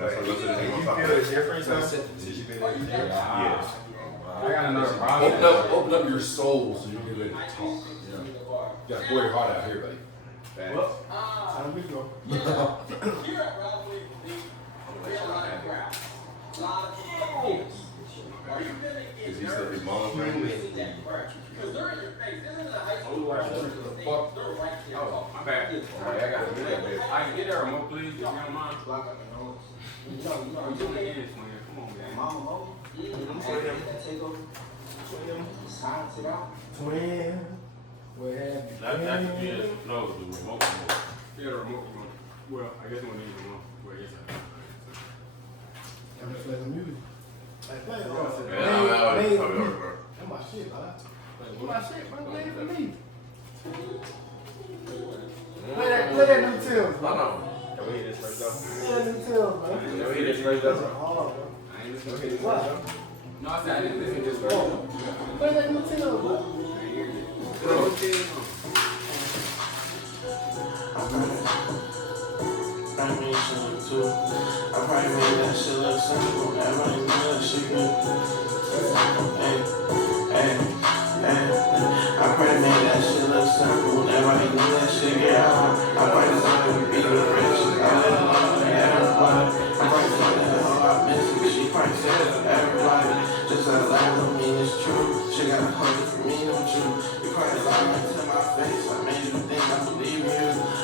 That's what I'm saying. You feel the difference, though? Yeah. I got another problem. Open up your soul so you can get ready to talk. You gotta pour your heart out here, buddy. Well, time we go. Is he still his mom friendly? Oh, my bad. Alright, I gotta do that, baby. I can get that remote, please, if you don't mind. We doing the end swing. Come on, man. Twin. What happened? That could be it. No, the remote. Yeah, the remote. Well, I guess we need the remote. Well, yes, I'm just playing music. Like, play it. That's my shit, man. That's my shit, man. Play it for me. Play that new Tills, man. Can we hit this first, though? Play that new Tills, man. Can we hit this first, though? Hard, bro. I ain't listening to this first, though. No, I said I didn't listen to this first, though. Play that new Tills, bro. I ain't hear it. I made something too. I probably made that shit look simple. Everybody knew that shit good. Hey. I probably made that shit look simple. Everybody knew that shit get hard. I probably started being rich. I let it love everybody. I probably told that hoe I miss it. She probably said it to everybody. Just a lie don't mean it's true. She got a hold it for me, don't you? You probably lied to my face. I made you think I believe you.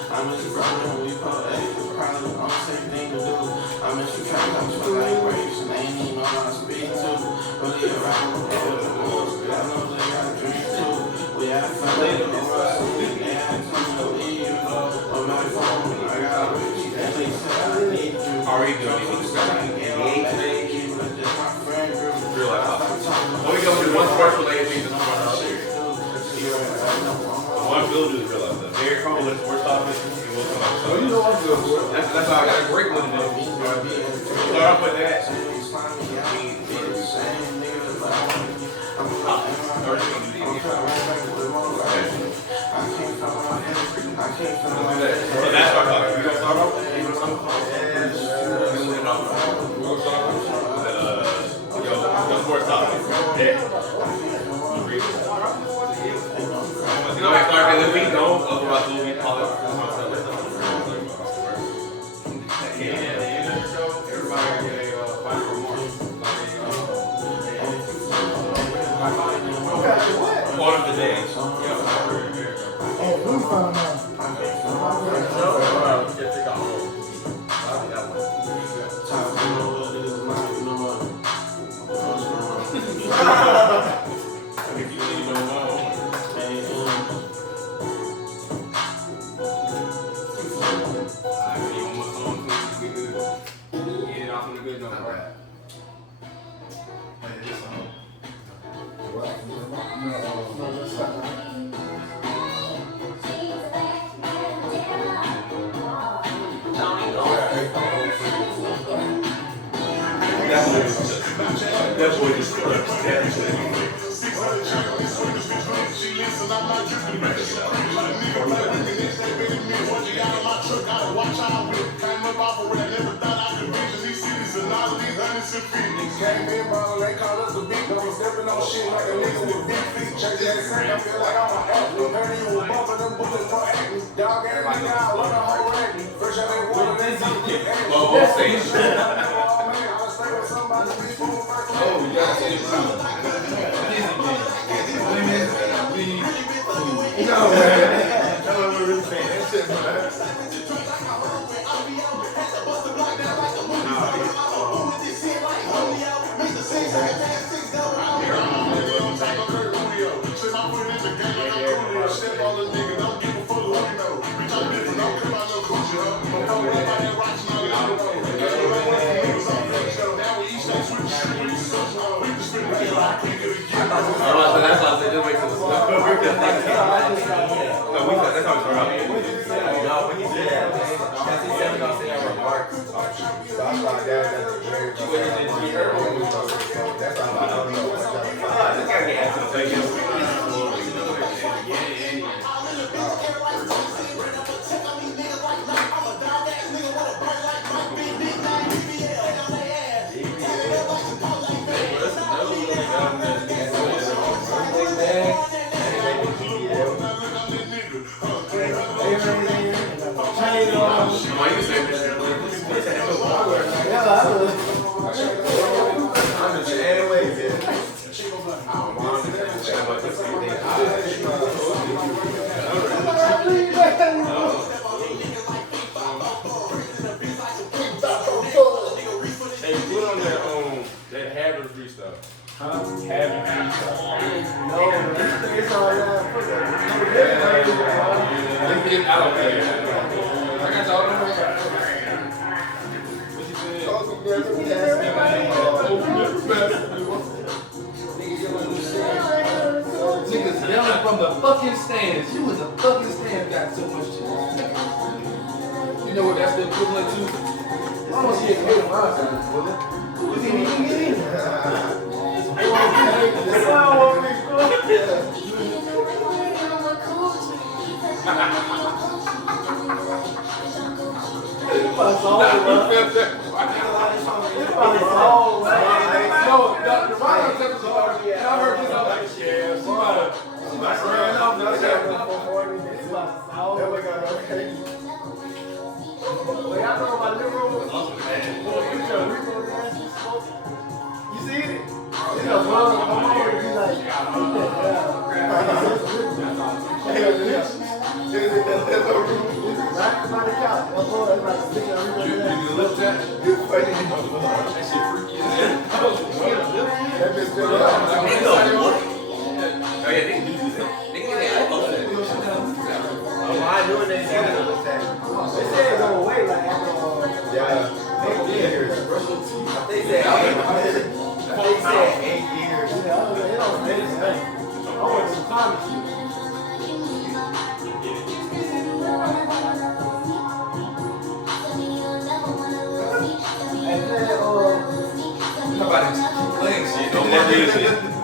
I miss you, brother, when we put it's probably the only safe thing to do. I miss you, trying to touch my like race, and I ain't even know how to speak to. But you're around the world, the most, I know they got dreams too. We had fun later, they had something to leave you. On my phone, I got a rich, and they said I need you. Already doing it. Just my friend group. Real life. What we gonna do one sports related thing that's going on here. What I'm gonna do is real life stuff. Eric Cole with sports topics, and we'll come out. Oh, you know I'm good for it. That's how I got a great one today. Start off with that. So that's our topic. We gonna start off with your sports topic. Yeah. You know, I started with me, no, about the week, all that. Everybody get a final remark. One of the days. Oh, who's found out? That boy just flips. Came in, bro, they call us the big dog. Stepping on shit like a nigga with big feet. Check that sack, I feel like I'm an athlete. Heard you was bumping them bullets for acne. Dog ass nigga, I love the whole acne. Fresh out that water, then Dizy. Oh, say shit. I stay with somebody before first. Oh, you gotta say it too. No, man. Tell them we're really saying that shit, man. That's why I said just wait till the snow. No, that's how we start out. No, when you say that, because he said we're going to say our remarks. So I thought that's the very You waited to be heard. That's why I don't know what y'all This guy get answer the question. Having pizza. No, it's all y'all. Let's get out of there. I got y'all number. What you said? Niggas yelling from the fucking stands. You was a fucking stand, got so much shit. You know what that's the equivalent to? I want to see a kid on my side, brother. You didn't even get in.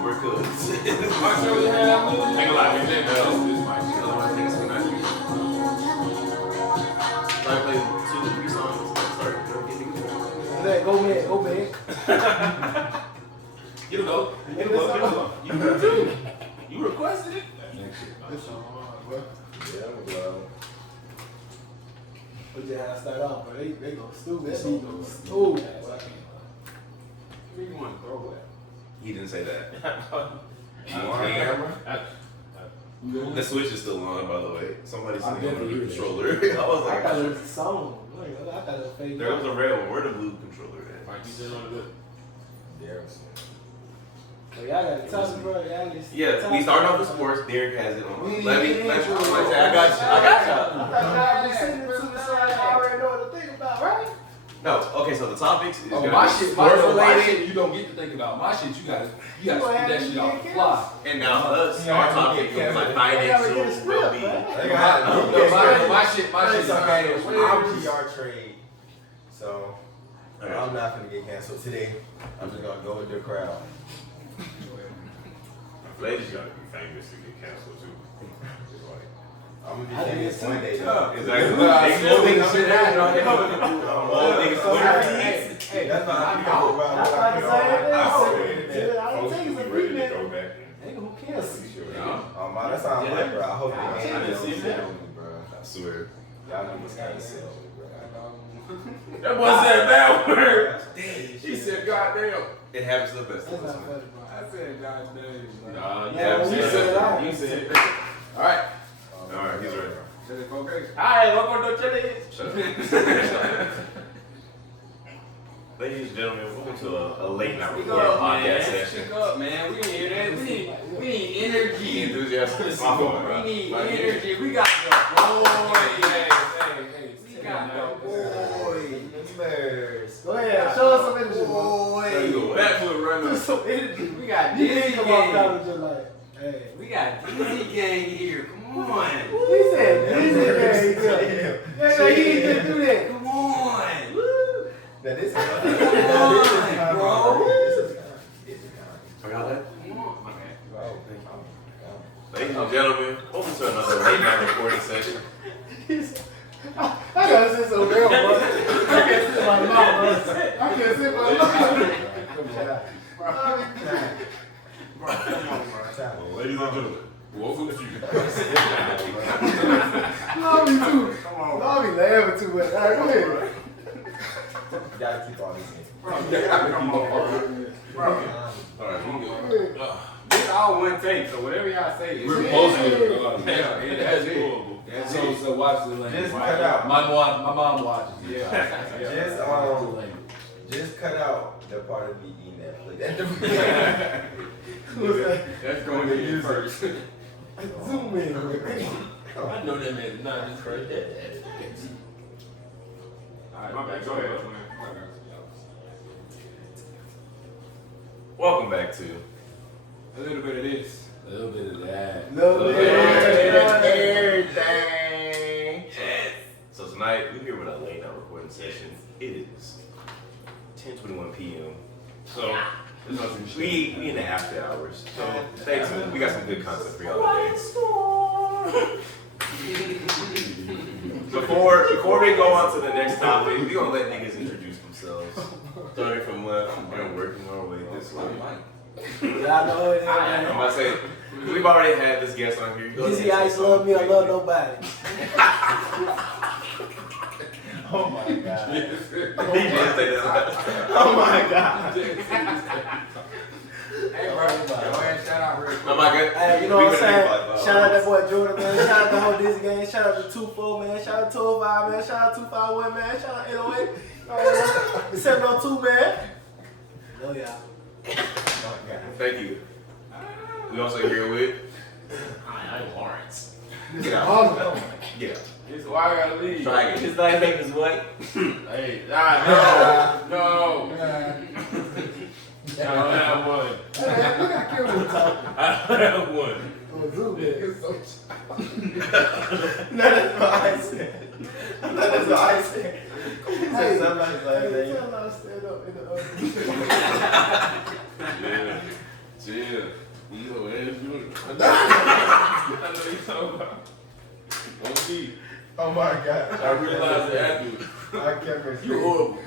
We're good. Go back. Get him though. Get him up. You good too. You requested it. We just had to start off, but they go stupid. That shit go stupid. Where you want to throw at? He didn't say that. The switch is still on, by the way. Somebody's sitting on the blue controller. I was I like, got a song. I got a fake. there was a red one. Where the blue controller at? Mike, you sitting on the good. Like, y'all got to touch, bro. Y'all just. Yeah, we started off with sports. Derek has it on. Let me. I got you. I Y'all be sitting to the side. I already know what to think about, right? No, okay, so the topics is Oh, gonna my be shit, sports my related. shit, you don't get to think about. My shit, you gotta spit that shit off the fly. And now us, our topic is like financial well-being. My shit, I'm PR trade, so Okay. I'm not gonna get canceled today. I'm just gonna go with the crowd. Ladies gotta be famous to get canceled too. I'm gonna be famous one day though. Exactly. Hey, that's not how you go around. That's like the same thing. I don't think it's a Ready to female. go back Nigga, who cares? Man, that sounds like, bro. I hope they I ain't didn't see that. on me, bro. I swear. Y'all niggas kind of sell me, bro. That boy said a bad word. He said, goddamn. It happens to the best of That's us, not man. funny, bro. I said, goddamn. Nah, Yeah, you said it out. You said it. All right. Alright, he's ready. Said it okay. Alright, welcome to Chili's. Shut up. Ladies and gentlemen, welcome to a late night Speak recording up, man. podcast session. Speak up, man. We didn't hear that. We need energy. Enthusiastic. We need energy. We got the boys. We got the boys. Members. Go ahead, show us some energy, bro. Backflip right Do now. some energy. We got You Dizy did come off gang. down and just like, hey. We got Dizy gang here. Come on. He said, Dizy gang. Yeah, he didn't do that. Come on. Now this is bro. I got that? Come on. My bad. Ladies and gentlemen, welcome to another late night recording session. I gotta say some real, bro. I can't sit my mouth, bro. I can't sit my mouth. Well, ladies and gentlemen, welcome to you. Love me too. Love me laughing too much. All right, go ahead, bro. You gotta keep all this in. Alright, we good. This all one take, so whatever y'all say is We're posting it. Yeah, that's it. That's it. So watch the language. Just cut out. My mom watches. Yeah. Just cut out the part of me eating that plate. That's going to be first. Zoom in. I know that man is not just right there. Alright, my bad. Go ahead, man. Welcome back to A little bit of this. A little bit of that. Little bit of everything. So tonight we're here with a late night recording session. It is 10:21 p.m. So we in the after hours. So stay tuned. We got some good content for y'all today. Before we go on to the next topic, we gonna let niggas introduce themselves. Starting from left and working our way this way. Y'all know it. I'm about to say, we've already had this guest on here. Dizy Ice love me, I love nobody. Oh my god. He did say that. Oh my god. Hey, bro. Go ahead, shout out real quick. Oh my god. Hey, you know what I'm saying? Shout out that boy Jordan, man. Shout out the whole Dizy gang. Shout out to 2-4, man. Shout out 205, man. Shout out 251, man. Shout out 808. 702, man. Oh, yeah. Thank you. We also here with. I'm Lawrence. Get out. Awesome. Get out. This is why I gotta leave. Try again. His last name is what? Hey, No. No, that one. Hey, look at Kevin talking. that one. Oh, Zoom in. No, that's what I said. No, that's what I said. Hey, Somebody's last name. tell her to stand up in the Chill. You know what it is. I know you talking about. Don't be. Oh my god. I realized that afterwards. I kept it. You horrible.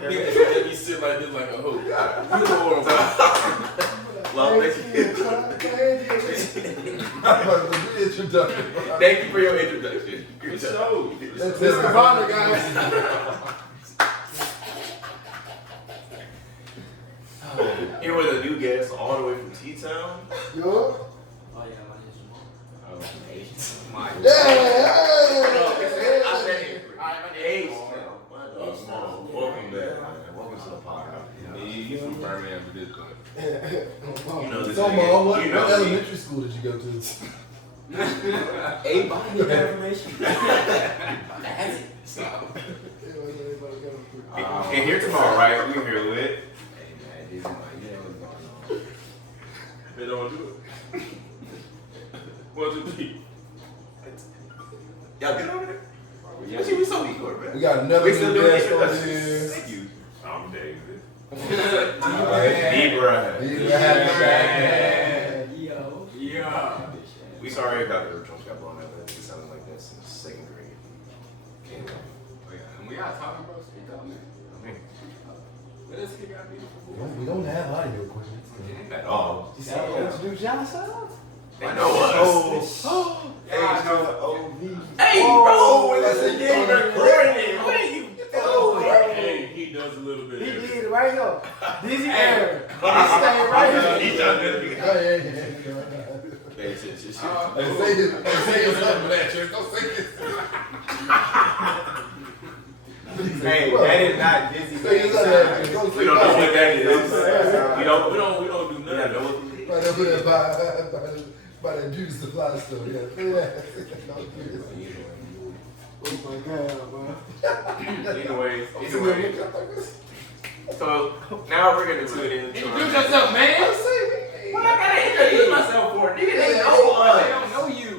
Niggas let me sit like this like a hoe. You horrible. Love, thank you. introduction. Thank you for your introduction. Good show. This is Honor, guys. Here with a new guest all the way from T-Town. Yo. Oh, yeah, my name is Yeah. Welcome back, man. Welcome to the podcast. You from Birmingham for this one. You know this So, nigga. Mom, what You know me. elementary school did you go to? Hey, body information. Stop. And here tomorrow, right? We're here with. Hey, man, this is my, you know what's going on. They don't do it. What's it be? Y'all good over there? What you be so eager, man? We got another We still new doing guest over introductions. here. Thank you. I'm David. Yeah. We sorry about the drums got blown out. I think it sounded like that since second grade. Can't go. And we are talking, bro. Speak up, man. Let us kick out beautiful. We don't have audio equipment. At all. You said introduce yourself? They know us. Yeah, I know. Hey, bro! That's a game recording. What are you doing? Hey, he does a little bit He of did it right here. Dizzy Aaron. He stayed right here. He done it. Hey, shit. Say something, man. Don't say this. Hey, that is not Dizy. Say something. We don't know what that is. We don't We don't do know nothing. what Right over there by that beauty supply store. Yeah. Don't do this. Oh my God, man. Anyways, so now we're gonna tune in. Introduce yourself, man. What I gotta introduce myself for? Nigga, they know They us. don't know you.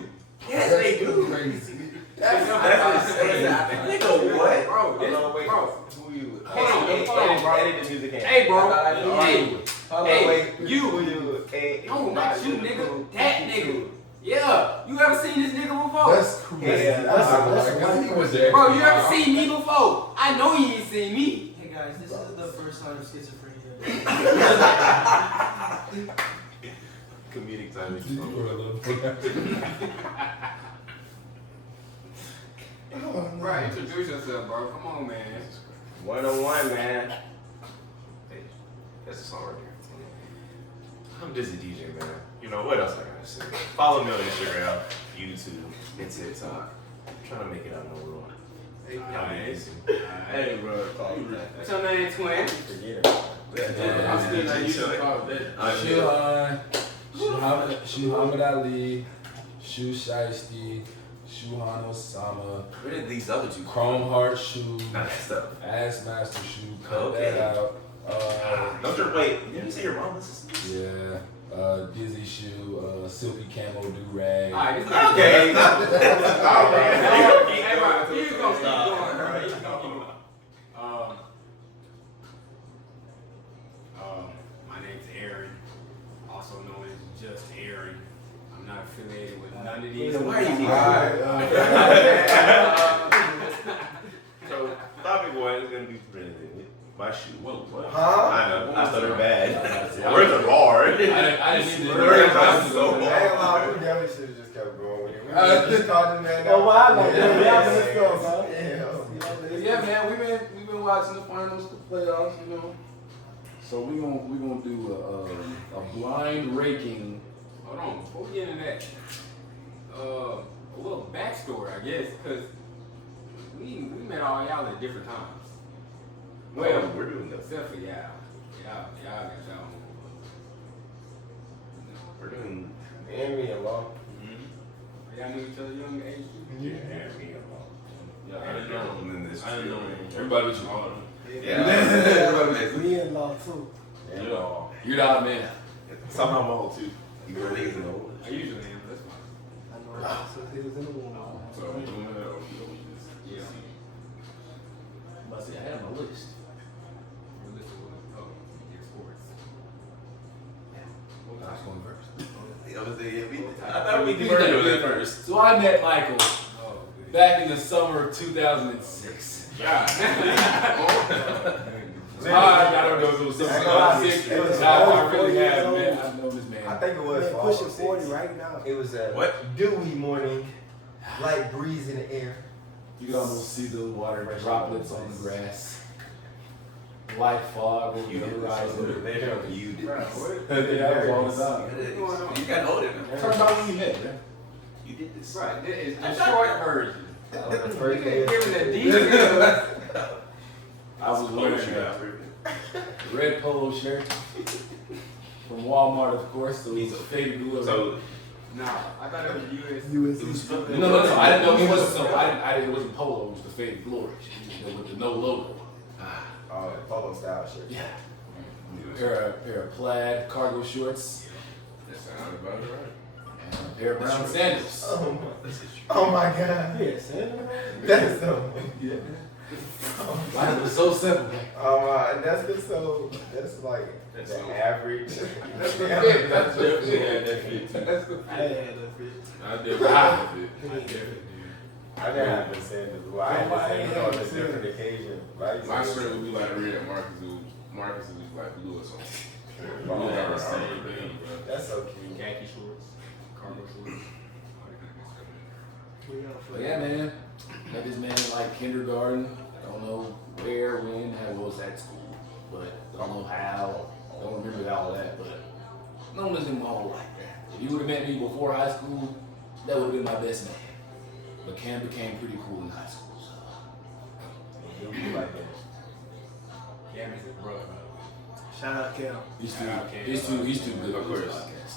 Yes, they do. Crazy. That's insane. Nigga, what? Bro, this, Hold on, wait. bro. Who you? Hold on, Edit bro. the music in. Hey, bro. Hey. Hold on, Hey, wait. you. Who you? Hey. No, not you, nigga. That nigga. Yeah. You ever seen this nigga before? That's cool. Yeah, That's he was there. Bro, you ever seen me before? I know you ain't seen me. Hey guys, this is the first sign of schizophrenia. Comedic timing. Bro, introduce yourself, bro. Come on, man. 101, man. Hey, that's a song right here. I'm Dizy DJ, man. You know, what else I gotta say? Follow me on Instagram, YouTube, and TikTok. I'm trying to make it out in the world. Hey, bro. What's your name, twin? Forget it. I'm still not used to call that. Muhammad Ali, Shu Shiesty, Shuhan Osama, Where did these other two Chrome Heart Shoe, Not that stuff. Ass Master Shoe, cut Okay. that out. Don't you wait? Did you say your mom listens to this? Yeah, Dizy Shoe, Silky Camo Do Rag. Alright, this Okay. Hey, bro, he's gonna keep going, bro. He's gonna keep going. My name's Aaron, also known as Just Aaron. I'm not affiliated with none of these. So why are you So topic one is gonna be presented with my shoe. What? I know. I started bad. Words are hard. I didn't need to. Words are so I ain't hard. lying, we definitely should have just kept going with it. We just called the man Oh, out. why not? Yeah, let's go, bro. Yeah, man, we've been watching the finals, the playoffs, you know. So we're gonna do a blind raking. Hold on, before we get into that, a little backstory, I guess, because we met all y'all at different times. Well, we're doing this. Except for y'all. Y'all got y'all. We're doing. And me alone. Y'all knew each other young age too? Yeah, me alone. Yeah, I didn't know. And then this. I didn't know. Everybody but you. Yeah. Me and Law too. Yeah. You're the odd man. Somehow I'm old too. You were lazy and old. I usually am, that's fine. I know that since he was in the womb. So we doing that or we just, yeah. I say I have my list. We're listening to sports. I was going first. I thought we did first. So I met Michael back in the summer of 2006. Yeah. I don't know if it was something It was I really have, man. I've known this man. I think it was Man, for pushing all 40 six. right now. It was a What? dewy morning, light breeze in the air. You can almost see the water droplets on the grass. Light fog over You the did this. horizon. You did Bro, this. what? That was all about. You got older, man. Talk about when you met, man. You did this. Right, this is the short version. On the You first day ain't of giving the details. I was wearing a red polo shirt from Walmart, of course. So it was a faded blue. So, Nah, I thought it was US. No, I didn't know it wasn't so. I didn't. It wasn't polo. It was the faded glory with the no logo. Oh, polo style shirt. Yeah. Pair of plaid cargo shorts That sounds about right. and a pair of brown sandals. Oh my god. Yeah, Santa. That's so. Yeah. Life was so simple. That's just so. That's like That's the so- average. That's the fit. That's the Definitely fit. had that fit. That's the I fit. had that fit. I definitely had that fit. I definitely I never had been sandals. Well, I had been sandals on a different occasion. Right? My shirt would be like red, Marcus would be like blue or something. We Oh, have the same thing, bro. that's so cute. did. Khaki shorts, cargo shorts. all that kind of stuff. We got But yeah, man. Met this man in like kindergarten. Don't know where, when, how it was at school, but don't know how. Don't remember all that, but known as him my whole life. If you would have met me before high school, that would have been my best man. But Cam became pretty cool in high school. So. It'll be like that. Cam is his brother, by the way. Shout out Cam. He's Shout out Cam. too good Of for this course. podcast.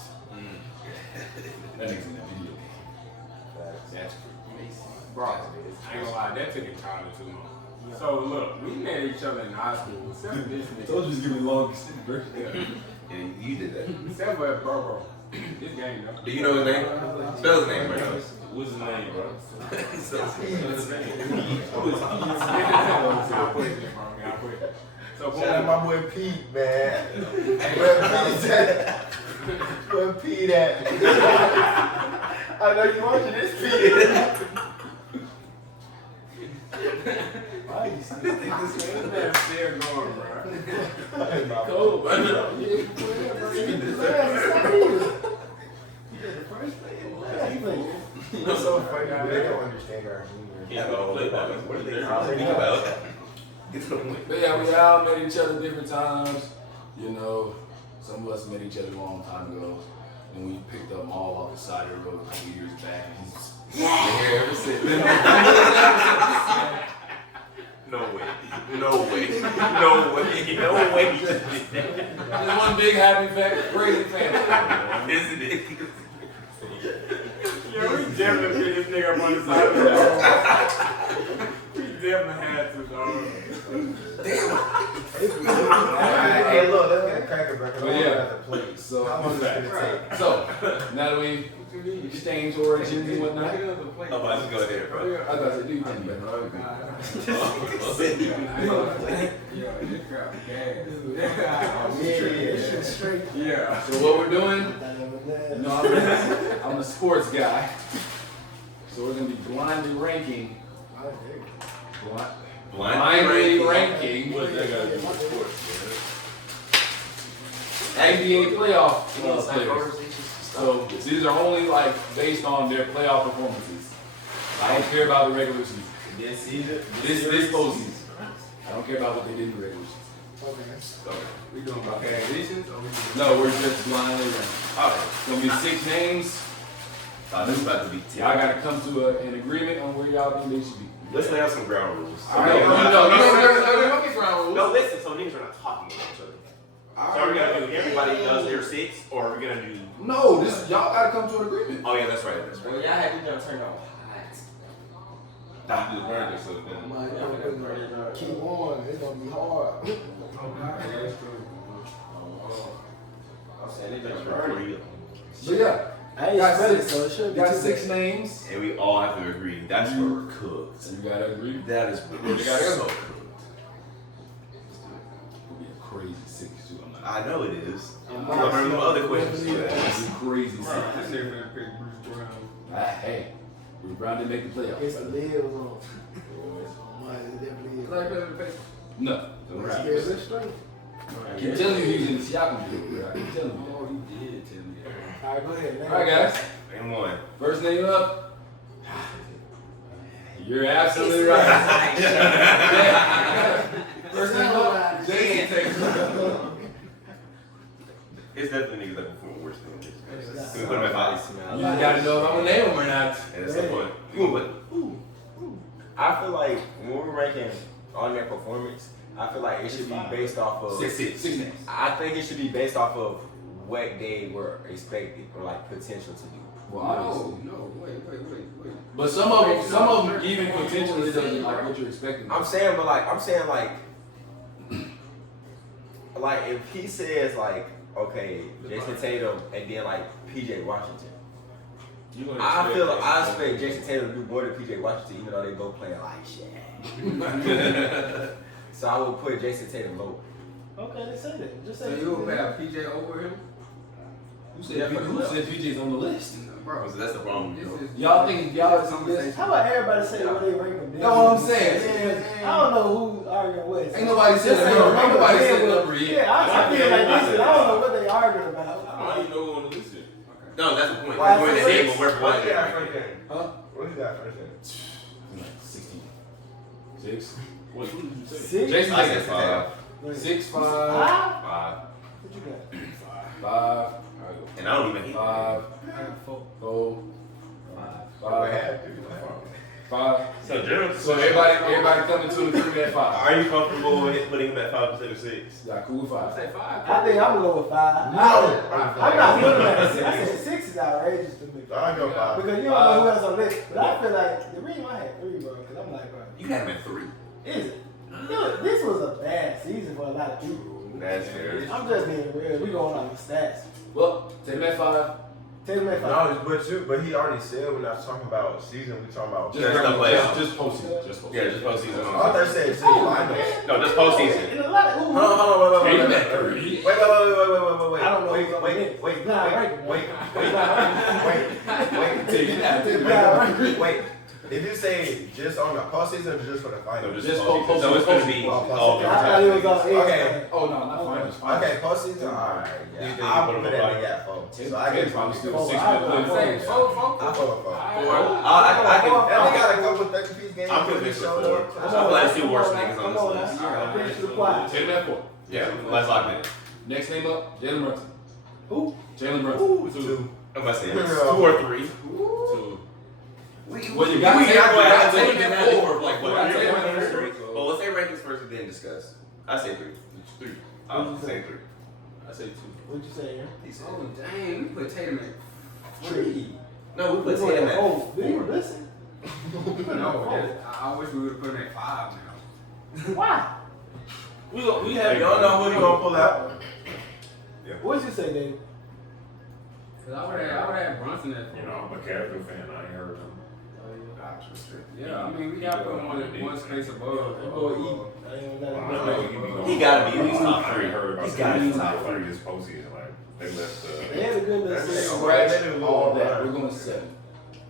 That nigga's in that video game. That's pretty bro, I ain't gonna lie, that took entirely too long. So look, we met each other in high school. Except for this nigga. Told you to give me long version. and you did that. Except for bro. This game though. Do you know his name? Spell his name, bro. What's his name, bro? Spell his name. I'll put it in, bro. I'll put it. So Shout out my boy Pete, man. Where Pete at? Where Pete at? I know you watching this, Pete. Why you see this man still going, bro. Cool, man. It's so funny. They don't understand our humor. Can't go play ball. What are they talking about? Get to the point. But yeah, we all met each other different times. You know, some of us met each other a long time ago. And we picked up Maul off the side of the road a couple years back. And he's been here ever since. No way. No way. No way. No way. He just did that. Just one big happy crazy family. Isn't it? Yeah, we definitely put this nigga up on the side of the road. We definitely had to, dog. Alright, hey, look, let's get a cracker break. Well, yeah. Another plate. So, How long is it gonna take? So, now that we exchange origins and whatnot, I Oh, but just go there, bro. thought I said, do you think, man? Yeah, this crap gas. This shit straight. Yeah. So what we're doing, you know, I'm a sports guy, so we're gonna be blindly ranking. Blindly ranking What that got to do with sports, NBA playoff players. So these are only like based on their playoff performances. I don't care about the regular season. This season? This postseason. I don't care about what they did in the regular season. Okay. We doing about additions or we doing? No, we're just blindly ranking. Okay. It's gonna be 6 names. This is about to be 10. Y'all gotta come to an agreement on where y'all think they should be. Let's lay out some ground rules. All right, No, listen, so niggas are not talking about each other. So are we gonna do everybody does their 6, or are we gonna do? No, this y'all gotta come to an agreement. Oh yeah, that's right. That's right. Well, y'all had to turn on. You just burned yourself then. Keep on, it's gonna be hard. I'm saying they just real. So yeah, I ain't got smell it, 6, so it should be got too 6 bad. names. And we all have to agree. That's where we're cooked. So you gotta agree. That is where we're gotta so go. cooked. It'll be a crazy 6 too. I'm not. I know it is. I'm gonna bring some other questions to It's that. a crazy 6. This nigga finna pick Bruce Brown. Hey, Bruce Brown didn't make the playoffs. It's the lids on. Man, it definitely is. Like that in the face. No. Let's get it straight. I keep telling you he's in the Siakam deal. Bro. I keep telling you. Oh, he did tell me that. All right, go ahead. All right, guys. And one. First name up. You're absolutely right. First name up. Jason Taylor. It's definitely niggas that perform worse than this. Can we put them at 5? You just gotta know if I'm gonna name him or not. And at some point, you gonna I feel like when we're ranking on their performance, I feel like it should be based off of. 6 names. I think it should be based off of what they were expected or like potential to do. Well, obviously. No, wait. But some of them even potentially doesn't like what you're expecting. I'm saying like if he says like, okay, Jason Tatum and then like PJ Washington. I expect Jason Tatum to do more than PJ Washington, even though they both playing like shit. So I would put Jason Tatum lower. Okay, let's say that. Just So say you would have PJ over him? Who said PJ's on the list? Bro, So that's the problem. this is Y'all think y'all see this? How about everybody say what they rank them? Know what I'm saying? I don't know who arguing what. Ain't nobody said Just say number. Ain't nobody then said we'll- number yet. Yeah, I feel like this. I don't know what they arguing about. How do you know on the list yet? No, that's the point. Why We're going to six? table where What one you got first then? Huh? What you got first then? 16. 6. What did you say? 6? Jason I Tatum. said 5. 6, 5, 5? 5. What you got? 5, And I don't even hate 5, I got 4. 4, Go 5, ahead. 5. So, general. So everybody coming to an agreement at 5. Are you comfortable with putting him at 5 instead of 6? Y'all cool with 5? say 5. I think I'm gonna go with 5. No. I'm not looking at 6. I said 6 is outrageous to me. I go 5. Because you don't know who else on the list. But I feel like the reason why I had 3, bro, because I'm like, bro, You had him at 3. is it? Dude, this was a bad season for a lot of people. That's fair. I'm just being real. We going on the stats. Well, take him at 5. Take them at 5. No, but he already said we're not talking about season, we talking about. Just postseason. Just postseason. Yeah, just postseason. I thought they said finals. No, just postseason. And a lot of Hold on, Take him wait. at 3. Wait. I don't know who's on the list. Wait. It's not ranking. Take him at 3. It's not ranking. Wait. Did you say just on the postseason or just for the No, finals? just Just postseason. So it's going to be all I thought it was on Okay. Oh, no, not finals. Okay, postseason. Alright. You think I'll you put put it him in on the gap 4. Tatum So I get probably still Oh, 6. I go Say 4. I put 4. I They got a couple 30-piece games. I'm convinced showed of 4. up. I feel like 2 worst niggas on Come this list. now. Finish the choir. Take him at 4. Yeah, let's lock that. Next name up, Jalen Brunson. Who? Jalen Brunson. 2. I'm about to say 2 or 3. 2. Well, you got Tatum at 4. Like what? You got Tatum at 4. Well, let's say rankings first and then discuss. I say 3. 3. I was saying 3. I say 2. What'd you say, Aaron? He said. Oh dang, we put Tatum at 3. No, we put Tatum at Oh, do you 4. listen? No, I wish we would have put him at 5 now. Why? We Hey, have y'all know who you gonna pull out? What'd you say, Dave? Cause I would have Brunson at 4. You know, I'm a Cavalier fan. I ain't heard him. Yeah, I mean we got to put him one space above. That boy eat. I ain't gonna I let know him he be go. going. He gotta be at least top I 3. ain't heard about He's gotta be top 3. This postseason, like they left. They had a good little That's season. scratch all that. We're going to 7.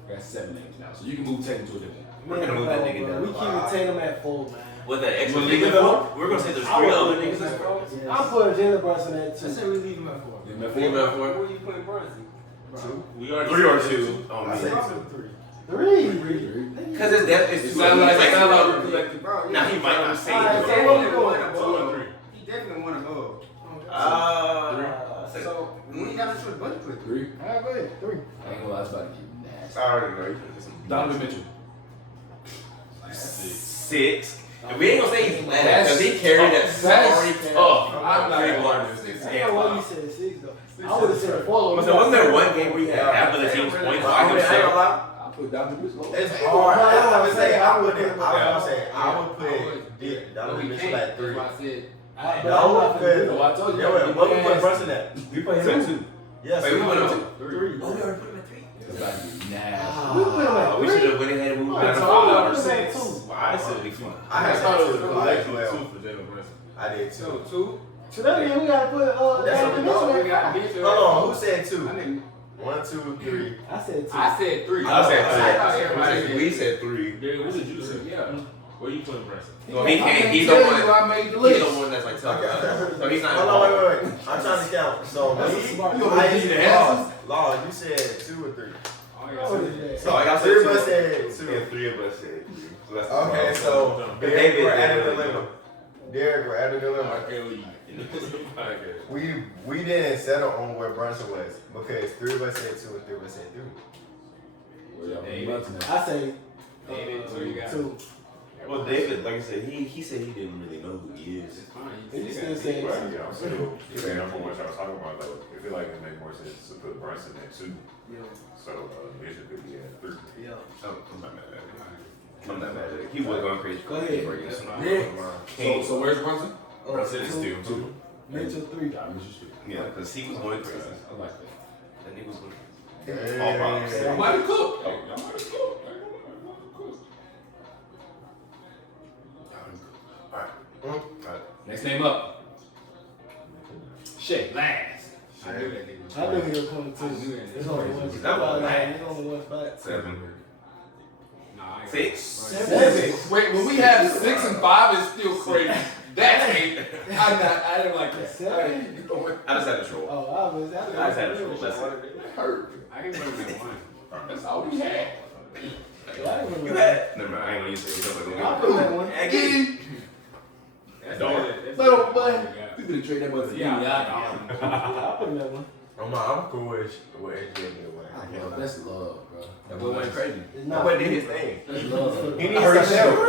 We got 7 names now, so you can move Tatum to a different one. We're gonna move that nigga down. We keep Tatum at 4, man. With that extra You nigga leave it though, we're gonna say there's 3 other niggas that's four. Yeah. I'm putting Jalen Brunson at 2. I say we leave him at 4. Leave him at Leave him 4. at 4. Where you putting Brunson? 2. We already 3 or 2. Oh, I say man. 2. 3. Because it's definitely It 2. sounds like It's it sounds like like we collected. Bro, now he might not say All right, it. so what we going? 2 and 3. He definitely won above. So when he got into the budget put 3. All right, go ahead. 3. I ain't gonna lie, it's about to get nasty. I already know. You can get some. Donovan Mitchell. 6. And we ain't gonna say he's mad because he carried that sorry tough. I'm not gonna lie. I know why you said 6, though. I would have said 4. So wasn't there one game where you had half of the team's points by I ain't gonna himself? lie. I put Donovan Mitchell. It's Yeah. hard. I would say Yeah. I would put Donovan Mitchell at 3. That's why I said No, because No, I told you. yeah, what we put Brunson at? We put him at 2. Yes. Wait, we put him at 2. 3. Oh, we already put him at 3. It's about to get nasty. We put him at We 3. should have went ahead and moved down to Oh, 5 I or was 6. at 2. Well, I said we fun. I had thought it was 2 like as well. 2 for Jalen Brunson. I did 2. so 2. So that means we gotta put That's Donovan a Mitchell We at got 5. Mitchell. Hold on, who said 2? I didn't. 1, 2, 3. I said 2. I said 3. I said I thought everybody 3. said We said 3. Dude, what did you say? Yeah. Where you putting Brunson? Well, he can't. He's the tell one. you I made the He's list. the one that's like tough. So he's not. Hold on, wait. I'm trying to count. So, That's me, a smart- You gonna give you the answers? Law, you said 2 or 3. Oh, Oh, yeah. yeah. So I got 3 of 2. us said 2. And 3 of us said 3. So that's Okay, so But Derek, David we're did adding the really limit. Derek, we're adding the I limit. can't leave. Okay. We didn't settle on where Brunson was because 3 of us said 2 and 3 of us said 3. Well, y'all been nuts now. I say David, so you got 2. Well, David, like I said, he said he didn't really know who he is. It's fine. He still got saying Well, 2. yeah, I'm still saying from what y'all was talking about though. I feel like it make more sense to put Brunson at 2. Yeah. So Mitchell could be at 3. Yeah. I'm not mad at it. I'm not mad at it. He was going crazy. Go ahead. For you. Next. So where's Brunson? Brunson is 2. 2. Mitchell 3. Donovan Mitchell 3. Yeah, because he was going crazy. I like that. That nigga was going Hey. all props. I might have cooked. I might have cooked. Alright. Next name up. Shay. Last. I knew that nigga was I knew he was coming I knew too. that. There's only one That spot. was There's only one spot. 7. Nah, I ain't 6. 7. Wait, when we have 6 and 5 is still crazy. That ain't. I didn't like that. 7? I just had to troll. Oh, I was. I just had to troll. That's it. It hurt. I ain't put him at 1. That's all we had. You had. Never mind. I ain't gonna use it. You don't I put him at 1. Again. That's Dog. good. That's Little good. boy. Yeah. We could have traded that much for Yeah. I put him at 1. I'm cool with SJ being 1. That's love, bro. That boy went crazy. It's That not. boy did his thing. That's love. He needs some help.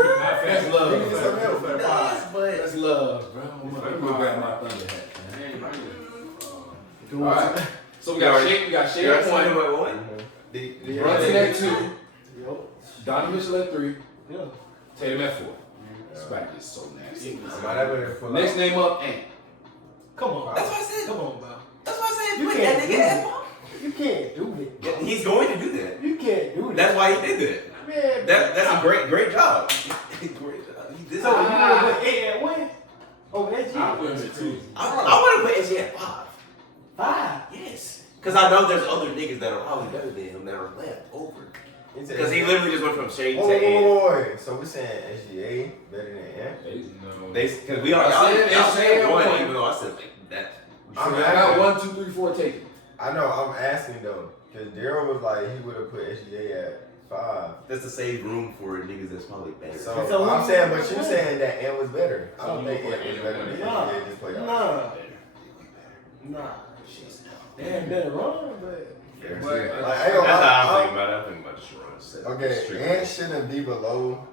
That's love. He needs some help for the pod. That's love, bro. I'm gonna grab my thunder hat, man. Man, right Doing All right. So we got Shay. We got Shay at 1. Yeah. Brunson at 2. Yo. Donovan Mitchell at 3. Yeah. Tatum at 4. This back is so nasty. I might have been full Next out. name up, Ant. Come on. That's what I said. Come on, bro. That's what I said. You Put can't that do nigga that. at 5. You can't do that. He's going to do that. You can't do that. That's why he did that. Man, That's a great job. Great job. He did so you that. want to put 8 at 1? Over SG? I put him at 2. I want to put SJ at 5. 5. Yes. Because I know there's other niggas that are probably better than him that are left over. Because he literally just went from shade to end. Wait. So we're saying SGA better than Ant? No. Because we are. I said y'all SJ said at 1, one. even though I said like that. So I got 1, 2, 3, 4 taken. I know, I'm asking though. Because Daryl was like, he would have put SGA at 5. That's to save room for niggas that's probably better. So I'm saying, but you saying that Ant was better. I don't think Ant was better than Nah. SGA this playoff. Nah. They had better run, but. But, Like, I ain't That's gonna how I'm lie. thinking about it. I'm thinking about just run. Okay, Ant shouldn't be below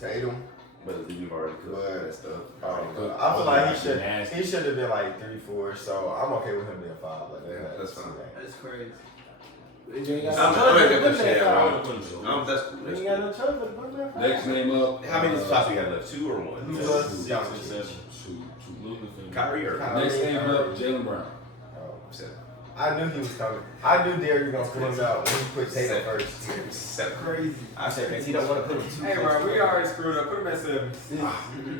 Tatum. But we've already cooked that stuff. I feel like he should have been like 3-4. So I'm okay with him being 5. Like Yeah, that's fine. That's crazy. You ain't got I'm no choice gonna but to put him at around. 5. That's You cool. ain't got no choice but to put him at 5. Next name up. How many spots we got left? 2 or 1? Kyrie or Next name up, Jaylen Brown. Seven. I knew he was coming. I knew Derrick was gonna put him out when he put Tatum first. 7. Crazy. I said, man, he don't want to put him too. Hey, bro, we already screwed up. Put him at 7.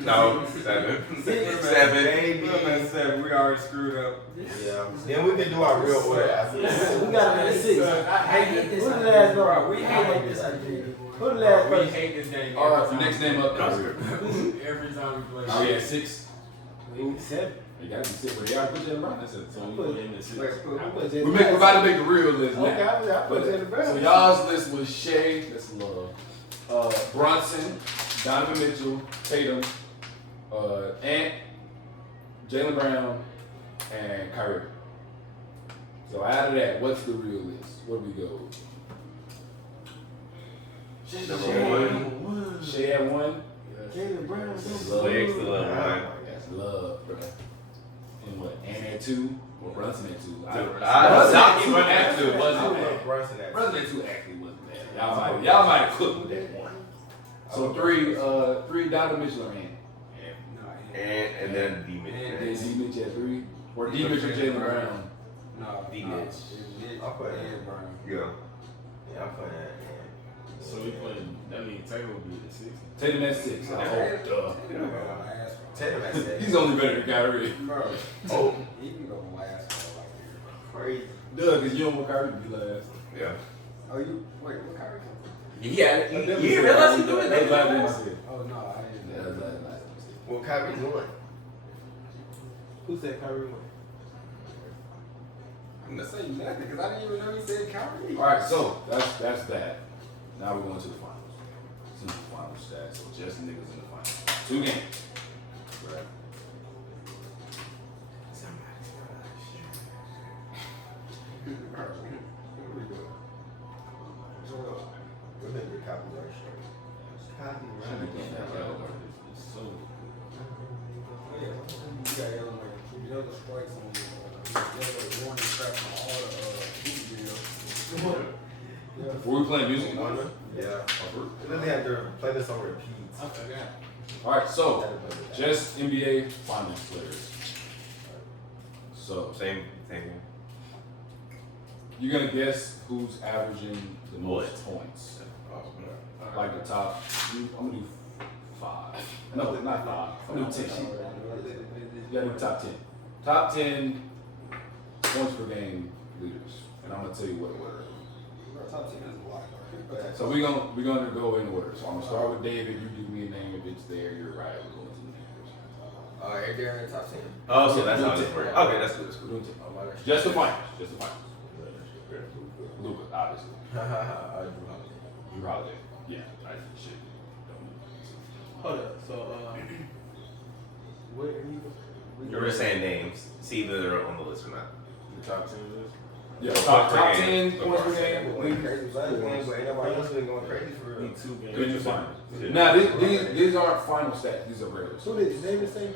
No, 7. Put him 7. at 7. We already screwed up. Yeah. Then we can do our real order after this. We got him at 6. I hate this. Who the last Bro, number? we I hate hate this idea. Who the last We person? hate this game. All right, next name up, Kyrie. Every time we play. Are we at 6? 7. You gotta be 6, but they already put Jaylen Brown. That's it. So we put him at 6. We're about to make the real list now. Okay, I put Jaylen Brown. So y'all's list was Shea, that's love. Brunson, Donovan Mitchell, Tatum, Ant, Jaylen Brown, and Kyrie. So out of that, what's the real list? Where do we go? Number 1. Shea at 1. Jaylen Brown. Legs to love 1. That's love, bro. And what? Ant at 2 or Brunson at 2? Brunson at 2 wasn't bad. Brunson at Brunson at 2 actually wasn't bad. Y'all might have cooked with that 1. So 3 Donovan Mitchell or Ant. And then D And then Mitch. D Mitch at 3. Or D Mitch or Jaylen Brown. No, D Mitch. I'll put Ant Brown. Yeah. Yeah, I'm putting that. So we playing, that means Tatum will be at 6. Tatum at 6. Oh, Tatum at 6. He's only better than Kyrie. Bro, Oh, he can go last for like crazy. Doug, because you don't want Kyrie to be last. Yeah. Oh, you wait, what Kyrie? Yeah. You didn't realize he doing That's that? what I said. Oh no, I didn't. Yeah, that's last. Well, Kyrie's won. Who said Kyrie won? I'm not saying nothing because I didn't even know he said Kyrie. All right, so that's that. Now we're going to the finals. Simple final stats. So just niggas in the finals. 2 games. Right. We're gonna get copyright straight. It's so You got yellow strikes on yellow warning tracks on all the hoop deals. Were we playing music? Yeah. We really have to play this on repeat. I forgot. All right, so just NBA finals players. So Same thing. you're gonna guess who's averaging the most points. Like the top. I'm gonna do 5. No, not 5. I'm gonna do 10. You gotta do top 10. Top 10 points per game leaders, and I'm gonna tell you what order. Top 10 is a lot. So we're gonna go in order. So I'm gonna start with David. You give me a name if it's there. You're right. We're going to the names. Alright, they're in the top 10. Oh, so that's how this works. Okay, that's good. That's We're good. doing 10. Just the finals. Just the finals. Luka, obviously. You holiday. Yeah, I should. Hold up. So, where You're just saying names. See if they're on the list or not. The top 10 list? Yeah, Points top per 10 game. points per game. Going crazy last game, but ain't nobody else been going crazy for real. Need 2 games. Good, you're fine. Now these aren't final stats. These are regulars. Who did David say?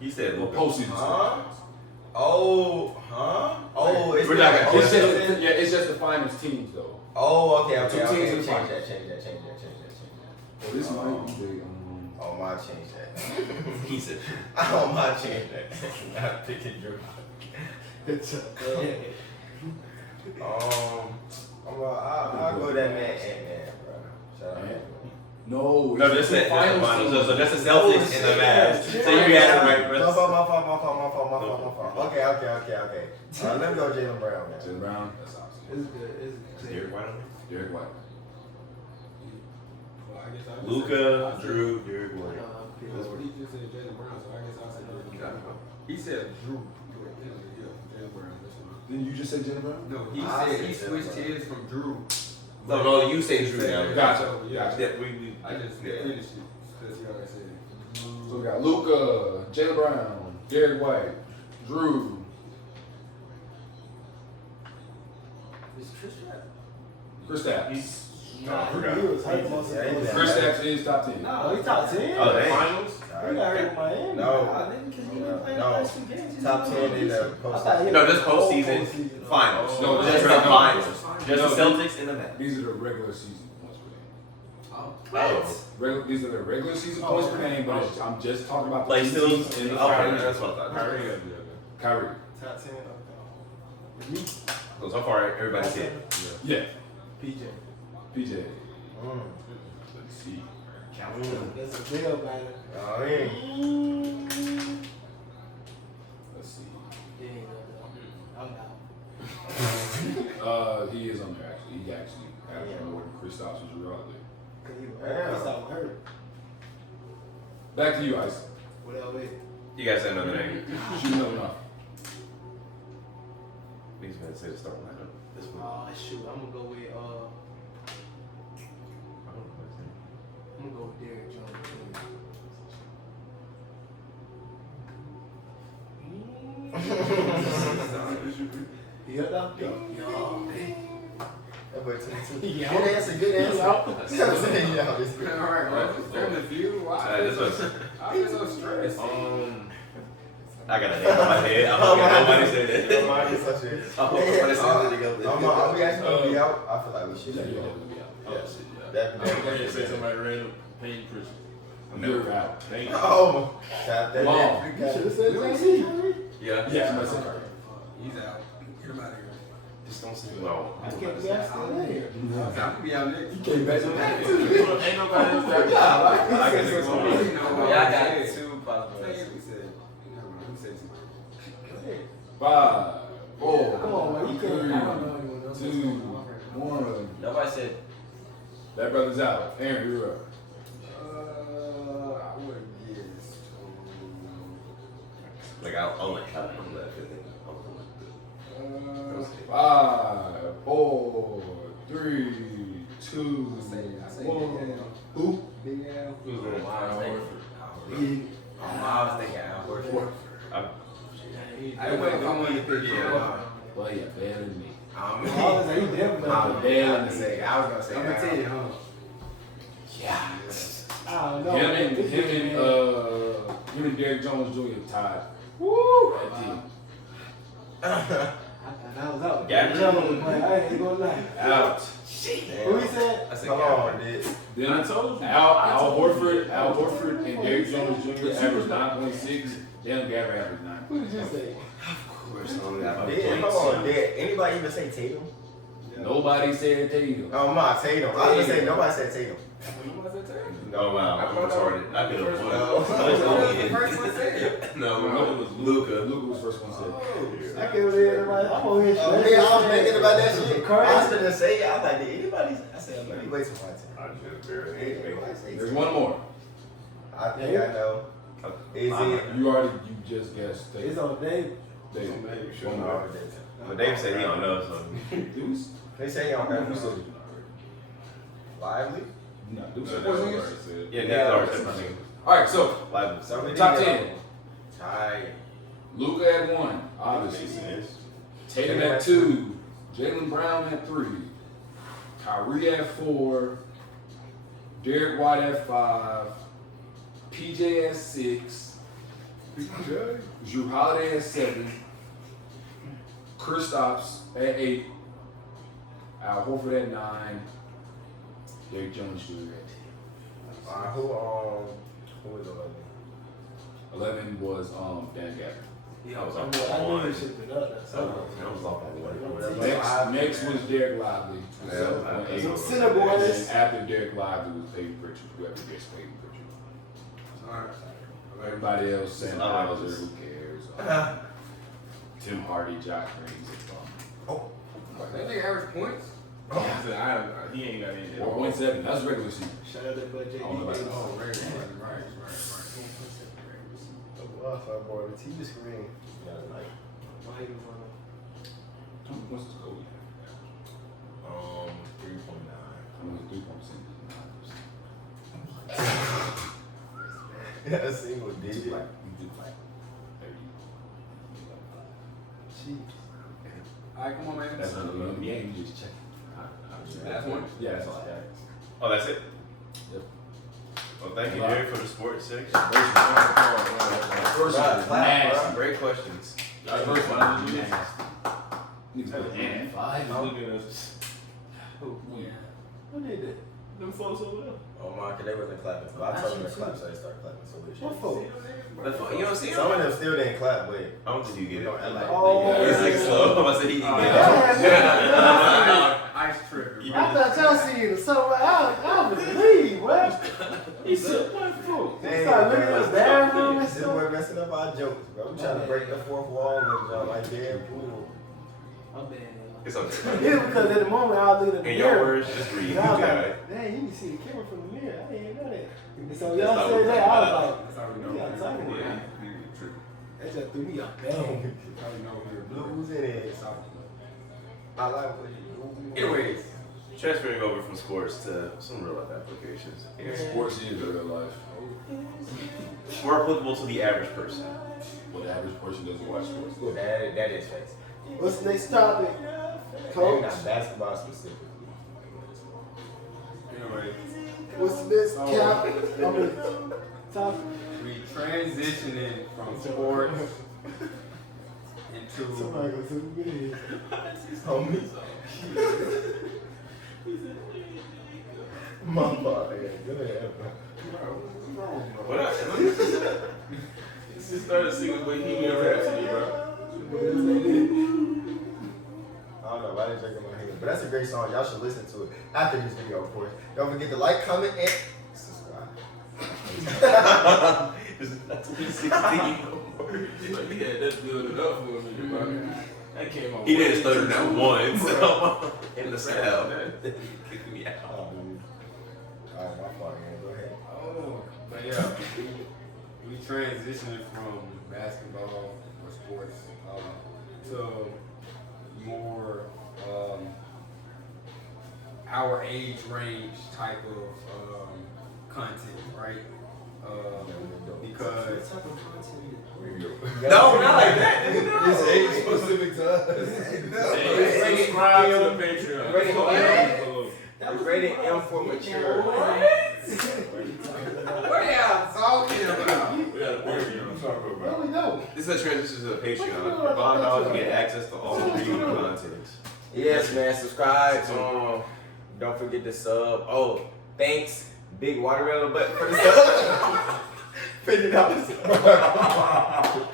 He said Luka. Postseason Huh? stats. Oh, huh? Oh, it's We're not gonna- It's just it's just the finals teams though. Oh, okay, Two okay, teams okay. in Change the finals. that. Oh, this might be big. Oh, my change that. He said. Oh, my change that. Not picking Drew. I'll go that man Ant-Man, bro. Shout out. Ant? No, No, just the finals. So that's the Celtics in the Mavs. So you got it right. My fault. Okay. Let me go Jaylen Brown, man. Jaylen Brown. That's awesome. It's good. It's good. Derek White. Derek White. Well, I guess I Luka, Drew, Derek White. He just said Jaylen Brown, so I guess I'll say Jaylen Brown. He said Drew. Yeah, Jaylen Brown. That's fine. Didn't you just say Jaylen Brown? No, he I said said he Jaylen switched Brown. his from Drew. No, you say Drew now. Gotcha. Yeah. Yeah, we I just yeah. finished it because he already said it. So we got Luka, Jaylen Brown, Derek White, Drew, Is Chris Pratt? Kristaps. I forgot. He was hurt most of the Yeah, Chris Stapps is top 10. No, Oh, he top 10? Oh, dang. Finals? He got hurt with Miami. No. because he didn't play the No. last 2 games. He's Top not 10 in the I thought postseason. he No, was just postseason finals. No, just just the the finals. finals. Just No, the Celtics and the Mets. These are the regular season points per game. These are the regular season points per game, but I'm just talking about the Like still seasons in in the the okay, finals. that's what I thought. Kyrie. Kyrie. Top 10, okay. So far, everybody's hit. Yeah. PJ. PJ. Mm. Let's see. That's a bill batter. Oh, yeah. Let's see. Yeah, I'm out. He is on there actually. He actually averaged more than Chris Stapps and Drew Holiday. Cause he Damn. was hurt. Back to you, Ice. What else with? You guys said another name. Shoot another enough. These guys say the starting lineup. This one. Oh shoot, I'm gonna go with Derrick Jones. Yeah, though? That boy 22. Yeah. Good answer, good answer. Yeah, this good. Alright, bro. Family Feud. Why? This was. I feel so stressed. I got a name in my head. I'm hoping nobody said it. Nobody such a. I hope nobody said it. Are we actually gonna be out? I feel like we should. Yeah, Yeah. yeah. Definitely. Say somebody random, Payne Pritchard. You're out. Thank you. Oh, shout that. Long. You should have said Jay-Z. Yeah. Yeah, somebody said Kyrie. He's out. Get him out of here. Just don't say no. I can't be out still in here. I could be out next. You came back to that. Ain't nobody else that. I can say something. Yeah, I got 2 possibilities. We said, who said 2? 5, 4, Come on, man. You can't. I don't know 3, anyone else. 2, 1. Nobody said. That brother's out. Aaron, you're up. I would guess. Like I'll let you know that. 5, 4, 3, 2, 1. Who? Big Al. Who's going? I was thinking Al Horford. I went going to pick Well, yeah, better than me. I was like, you damn bad. Better than me. I was gonna say Number 10, huh? Yeah. I don't know. Him and Derrick Jones Jr. tied. Woo! At 10. I was out. Yeah. Jones, man. I ain't gonna lie. Out. Who he said? I said Come on, dude. Then I told you. Al Horford and Derrick Jones Jr. averaged 9.6. Damn Gavin averaged 9. Who did you say? Of course, only that by Yeah, points. come on, did anybody even say Tatum? Nobody said Tatum. Oh my, Tatum. I was gonna say nobody said Tatum. No, wow, I'm retarded. I could have won. The first one said. No, it was Luka. Luka was first one said. I can't believe everybody. I'm over here. Oh, yeah, I was thinking about that shit. Curry. I was gonna say, I was like, did anybody? I said, let me wait till my turn. I just barely ate it. There's one more. I think I know. Is it? You just guessed. It's on Dave. Tatum. One more. But Dave said he don't know, so. Deuce? They say y'all got Who said no. it? Lively? No, Deuce. So What's that's his? what I said. Yeah, Nick already said my name. Alright, so Live. Somebody top did 10. Tight. Luka at 1, obviously. Tatum at 2. Jaylen Brown at 3. Kyrie at 4. Derek White at 5. PJ at 6. Drew Holiday at 7. Kristaps at 8. Al Horford at 9. Derrick Jones Jr. at 10. Who was 11? 11 was Dan Gavin. Yeah, I was I off knew by one. you should have been up. That's all. I was off by one. Next was Derek Lively. Yeah, Some 7.8. center boys. And after Derek Lively was Peyton Pritchard, whoever gets Peyton Pritchard. Everybody else, Sam Hauser, who cares? Tim Hardy, Josh Green, That nigga average points? Yeah. He said, he ain't got any. 4.7. That's regular season. Shout out to Budget. Oh, nobody- right. Well, if I bought the TV screen. Yeah, like, Why he was on What's his code? 3.9. I mean, 3.7. a single digit. You do like 30. Chiefs. Alright, come on, man. That's not the NBA. You just check. Last one? Yeah, that's all I got. Oh, that's it? Yep. Well, thank you, Derek, for the sports section. First Bro, one clap, was bro. nasty. Great questions. That first one was nasty. Niggas put Man, 5. Look at us. Who did that? Them folks over there. Oh my, cause they wasn't clapping. So I told them to clap, so they started clapping. So we What for? You don't see Some him? of them still didn't clap, but I don't think you get it. don't act like Oh, they It's like slow. I said he didn't get yeah. Ice trigger. I thought y'all seen something. I would believe, what? He said, what for? They started looking at the bathroom and This stuff. boy messing up our jokes, bro. We trying to break the fourth wall and like Deadpool. I'm bad. It's okay. Yeah, because at the moment I was looking at the In your mirror. words, just read. And I was Yeah. like, dang, you can see the camera from the mirror. I didn't know that. And so That's y'all not said what that, I was like, That's how we know. you got talking about Yeah. that just threw me off bad. That's how we know we're blue. Blues in it. I like what you do. Anyways, Transferring over from sports to some real life applications. Sports is real life. More applicable to the average person. Well, the average person doesn't watch sports. That is facts. What's the next topic? Maybe Coach? not basketball specifically. anyway, What's the next cap? I mean, topic? we transitioning from sports into Somebody go to the bed. Homie. My fault, yeah. Go ahead, bro. What up? He just started singing Bohemian Rhapsody, bro. I don't know why they drinking my head, but that's a great song. Y'all should listen to it after this video, of course. Don't forget to like, comment, and subscribe. That's 16 But he had that building up for me, bro. That came out. He didn't stutter that once. In the sound. Kicked me out. Alright, my fault, man. Go ahead. oh, but yeah, we transitioning from basketball or sports to more our age range type of content, right? Because No, not like that. This age specific to us. Subscribe to the Patreon. Rated M for mature. what y'all talking about? We got a Patreon. No, we don't. This is a transition to the Patreon. For $5, you get access to all the premium content. Yes, man. Subscribe. Don't forget to sub. Oh, thanks, Big Watermelon Butt for the sub. $50.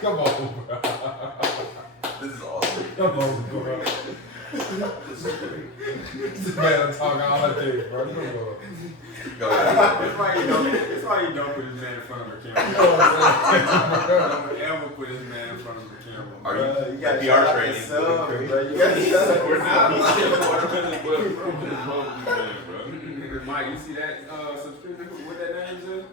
Come on, bro. This is awesome. Come on, bro. This is great. This man talking all day, bro. Come on. Go ahead. That's why you don't put this man in front of the camera. Don't ever put this man in front of the camera. Are you? You got PR training. sub, bro. You got to sub. Mike, you see that subscription? What that name is?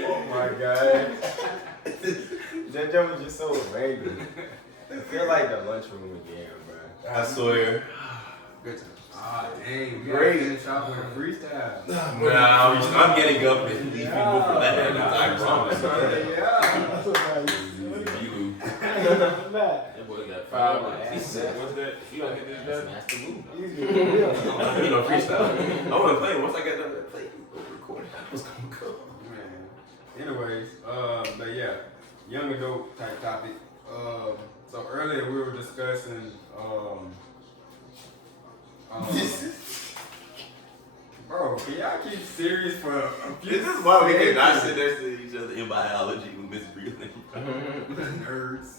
Oh my god. That jump was just so random. I feel like the lunchroom again, bro. I swear. Good times. Ah, dang. Great. Finish off with a freestyle. No, I'm getting up and leave people for that. I promise. Yeah. That boy got 5 minutes. What's that? You gotta get this done? You know, freestyle. I want to play. Once I get done with play, record. I was gonna go. Man. Anyways, but yeah, young adult type topic. So earlier we were discussing bro, can y'all keep serious for a few This is why we seconds? cannot sit next to each other in biology with Miss Breland. Nerds.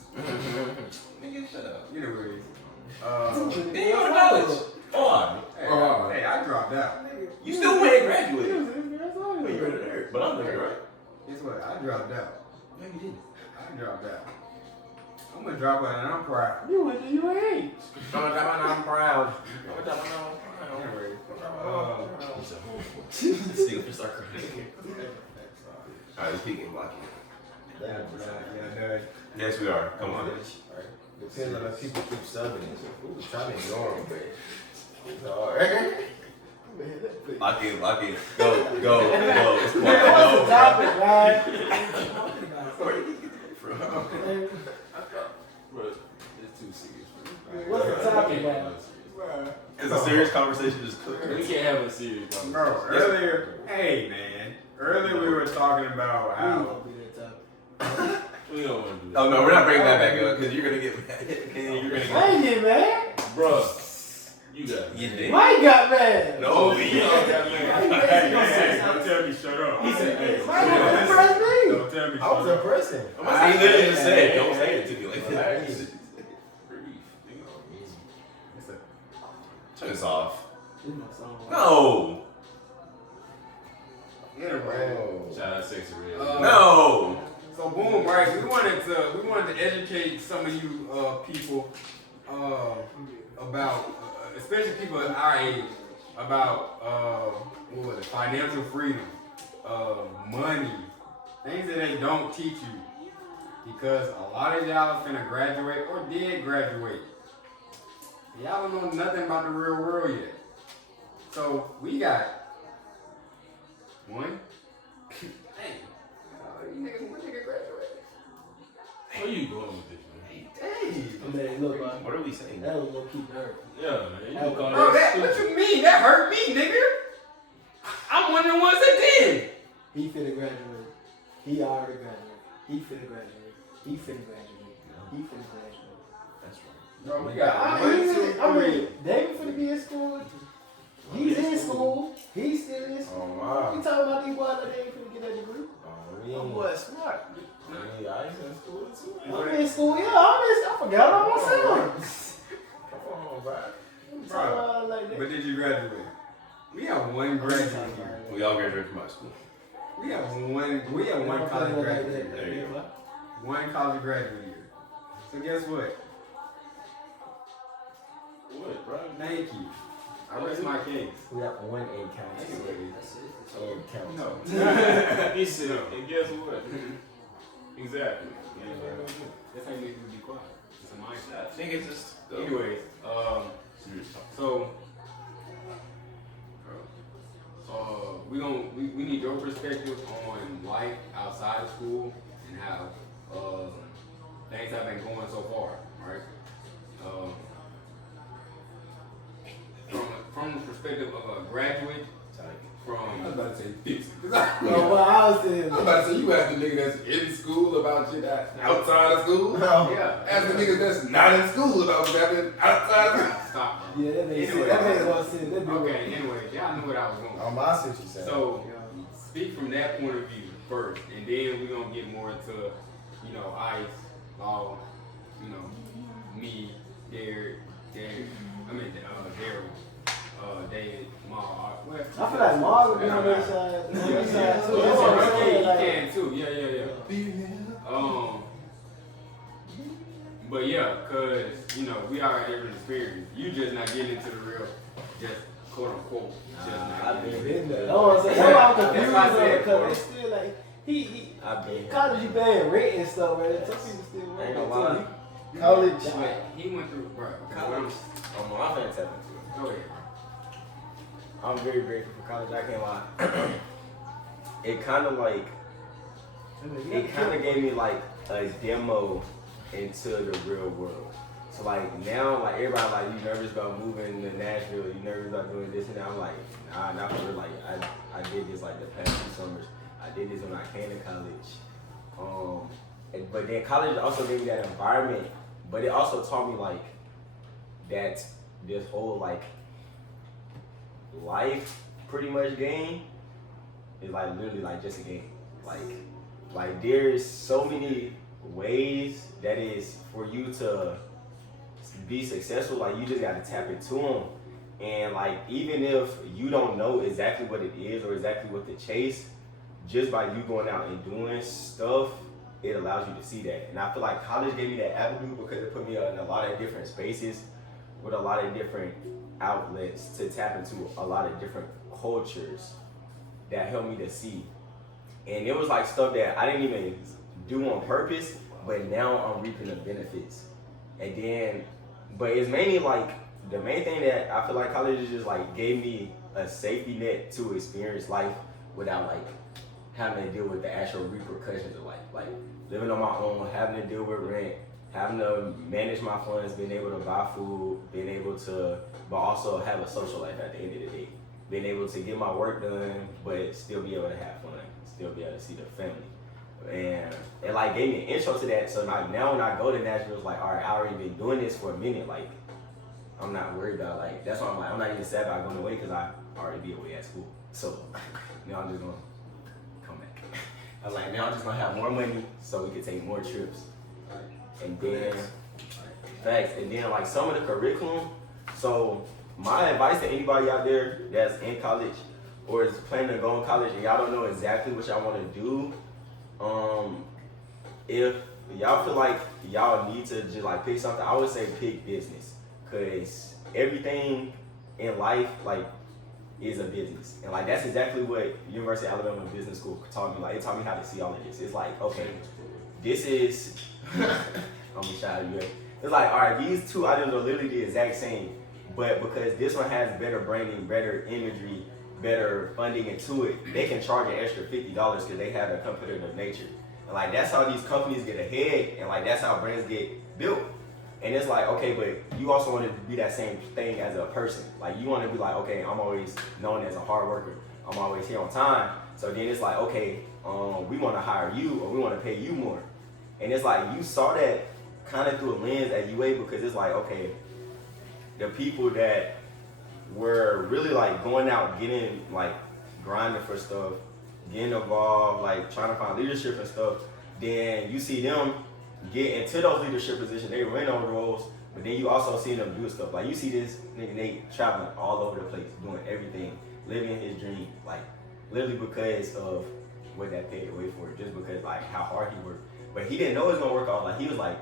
Nigga, shut up. Anyways, Then you go to college. Oh, hey, I dropped out. you still went and graduated. But you're a nerd. But I'm a nerd, right? Guess what? I dropped out. No, you didn't. I dropped out. I'm gonna drop out and I'm proud. You went to UAH. I'm proud. I'm proud. Anyway, Still for start crying. Alright, let's peek and block you. yeah, Yes, we are. Come on. Depends on if people keep subbing. Ooh, trying to ignore them, but it's hard. Lock in, lock in. Go, go, go. It's What's the quiet. topic, man? Where did you get that from? But it's too serious for me. What's the topic, man? It's a serious conversation, just We clear. can't have a serious conversation. Bro, earlier we were talking about We how. gonna be that topic. We don't want to do that. Oh no, we're not bringing that back up because you're gonna get mad. You're gonna get Dang it, man. Bruh, you got it. You did? Mike got mad. No, You all got mad. Hey, don't tell me shut up. He said, hey, Mike was impressed me. Don't tell me I was shut up. impressing. He literally just said, don't say it to me like that. Relax. Turn this off. This my song. No. Anyway. Shout out Sexy Red. No. So boom, right? We wanted to educate some of you people about, especially people our age, about what was it? Financial freedom, money, things that they don't teach you, because a lot of y'all are finna graduate or did graduate. Y'all don't know nothing about the real world yet. So we got one. Hey, you niggas, one nigga graduated. Where you going with this, man? Hey. Man, look, man. What are we saying? That was low-key nerve. Yeah, man. You can call Bro, that what stupid. you mean? That hurt me, nigga. I'm one of the ones that did. He finna graduate. He already graduated. He finna graduate. He finna graduate. He finna graduate. That's right. Bro, we got I mean, David finna be in school. He's in school. He's still in school. Oh, wow. You talking about these boys that they ain't finna get that degree? Oh, boy, smart. Yeah, I ain't in school too. I'm in school, yeah. I forgot about myself. Come on, bro. Bro, Like that. but did you graduate? We have one graduate here. We all graduated from high school. We have one college graduate here. There you go. One college graduate here. So guess what? What, bro? Thank you. I rest my case. We got one in county. No. He said, and guess what? Exactly. This ain't making me be quiet. It's a mindset. I think it's just. Anyways, so we need your perspective on life outside of school and how things have been going so far, right? From the perspective of a graduate, I was from about to say fix it. Well, I was saying, I'm about to say you ask the nigga that's in school about shit that's outside of school. yeah, Ask the niggas that's not in school about what's happening outside of school. stop. yeah, that made sense. Anyway. That made more sense. That made Okay, anyway, y'all knew what I was going. Oh, my sense you said. So, speak from that point of view first, and then we're gonna get more into, Ice, Law, me, Daryl, David, Ma. Well, I feel like Mark would be on that side. On that side too. That's what I'm saying. He Like, can too. Yeah. But yeah, cause we are different experience. You just not getting into the real, just quote unquote, just not. I've getting been into in it. there. That's what I'm saying. That's why I'm That's confused why I said, because it's still like he I've been here. college you paying rent and stuff, man. Some people still Ain't working gonna lie. too. College. But he went through, bro. College. I'm finna tap into it. Go ahead. I'm very grateful for college. I can't lie. It kind of gave me like a demo into the real world. So like now, like everybody like, you nervous about moving to Nashville? You nervous about doing this and that? I'm like, nah, not for real. Like I did this like the past 2 summers. I did this when I came to college. But then college also gave me that environment. But it also taught me like that this whole like life pretty much game is like literally like just a game. Like there is so many ways that is for you to be successful. Like you just gotta tap into them. And like even if you don't know exactly what it is or exactly what to chase, just by you going out and doing stuff, it allows you to see that. And I feel like college gave me that avenue because it put me in a lot of different spaces with a lot of different outlets to tap into a lot of different cultures that helped me to see. And it was like stuff that I didn't even do on purpose, but now I'm reaping the benefits. And then, but it's mainly like, the main thing that I feel like college is just like gave me a safety net to experience life without like having to deal with the actual repercussions of life, like living on my own, having to deal with rent, having to manage my funds, being able to buy food, being able to, but also have a social life at the end of the day. Being able to get my work done, but still be able to have fun, still be able to see the family. And it like gave me an intro to that. So like now when I go to Nashville, it's like, all right, I already been doing this for a minute. Like I'm not worried about like, that's why I'm like, I'm not even sad about going away because I already be away at school. So now I'm just gonna come back. I was like, now I'm just gonna have more money so we can take more trips. And then, facts, and then like some of the curriculum. So my advice to anybody out there that's in college or is planning to go in college and y'all don't know exactly what y'all want to do, if y'all feel like y'all need to just like pick something, I would say pick business, cause everything in life like is a business, and like that's exactly what University of Alabama Business School taught me. Like it taught me how to see all of this. It's like, okay, this is I'm gonna shout at you. It's like, all right, these two items are literally the exact same, but because this one has better branding, better imagery, better funding into it, they can charge an extra $50 because they have a competitive nature. And like that's how these companies get ahead, and like that's how brands get built. And it's like, okay, but you also want to be that same thing as a person. Like you want to be like, okay, I'm always known as a hard worker. I'm always here on time. So then it's like, okay, we want to hire you or we want to pay you more. And it's like you saw that kind of through a lens at UA because it's like, okay, the people that were really like going out, getting like grinding for stuff, getting involved, like trying to find leadership and stuff, then you see them get into those leadership positions, they win those roles, but then you also see them do stuff. Like you see this nigga Nate traveling all over the place, doing everything, living his dream, like literally because of what that paid away for, just because like how hard he worked. But he didn't know it was gonna work out. Like he was like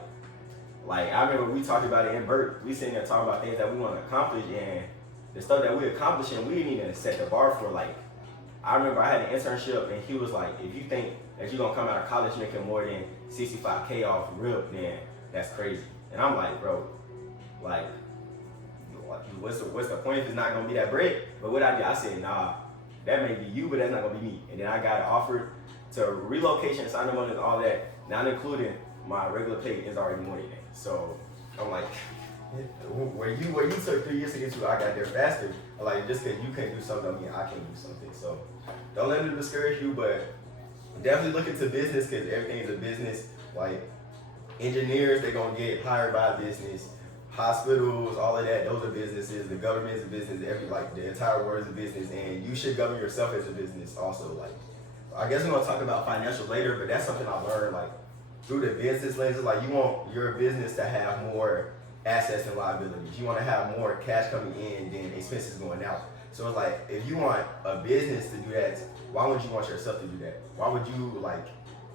I remember we talked about it in Burt. We sitting there talking about things that we want to accomplish, and the stuff that we accomplishing, we didn't even set the bar for. Like I remember I had an internship, and he was like, if you think that you're gonna come out of college making more than 65K off rip, then that's crazy. And I'm like, bro, like, what's the point if it's not gonna be that bread? But what I did, I said, nah, that may be you, but that's not gonna be me. And then I got offered to relocation, sign on and all that, not including my regular pay is already more than that. So I'm like, where you took 3 years to get to, I got there faster. Like just because you can't do something, I mean I can't do something. So don't let it discourage you, but definitely look into business because everything is a business. Like engineers, they're gonna get hired by a business. Hospitals, all of that, those are businesses. The government is a business. The entire world is a business, and you should govern yourself as a business also. Like, I guess we're gonna talk about financials later, but that's something I learned like through the business lenses. Like, you want your business to have more assets and liabilities. You want to have more cash coming in than expenses going out. So it's like, if you want a business to do that, why would you want yourself to do that? Why would you like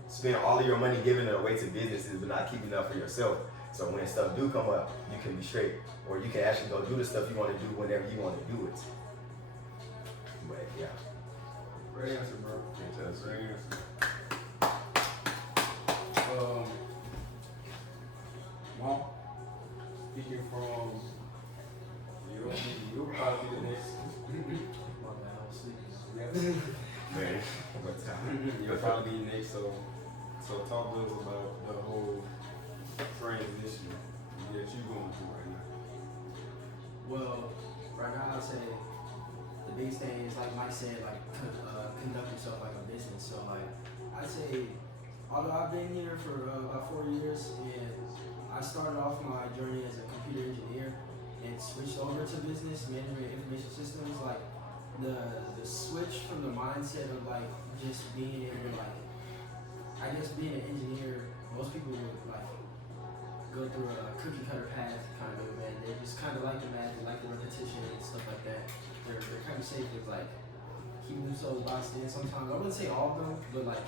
spend all of your money giving it away to businesses but not keeping enough for yourself? So when stuff do come up, you can be straight, or you can actually go do the stuff you want to do whenever you want to do it. But yeah. Great answer, bro. Fantastic. Great answer. Mom, speaking from you'll probably be the next. My bad, I was sleeping. Man, what time? You'll probably be next. So talk to us about the whole transition that you going through right now. Well, right now I'd say the biggest thing is like Mike said, like conduct yourself like a business. So like I'd say, although I've been here for about 4 years, and I started off my journey as a computer engineer and switched over to business management and information systems. Like the switch from the mindset of like just being able to like, I guess being an engineer, most people would like go through a cookie cutter path kind of, and they just kind of like the math, they like the repetition and stuff like that. They're kind of safe with like keeping themselves boxed in sometimes. I wouldn't say all of them, but like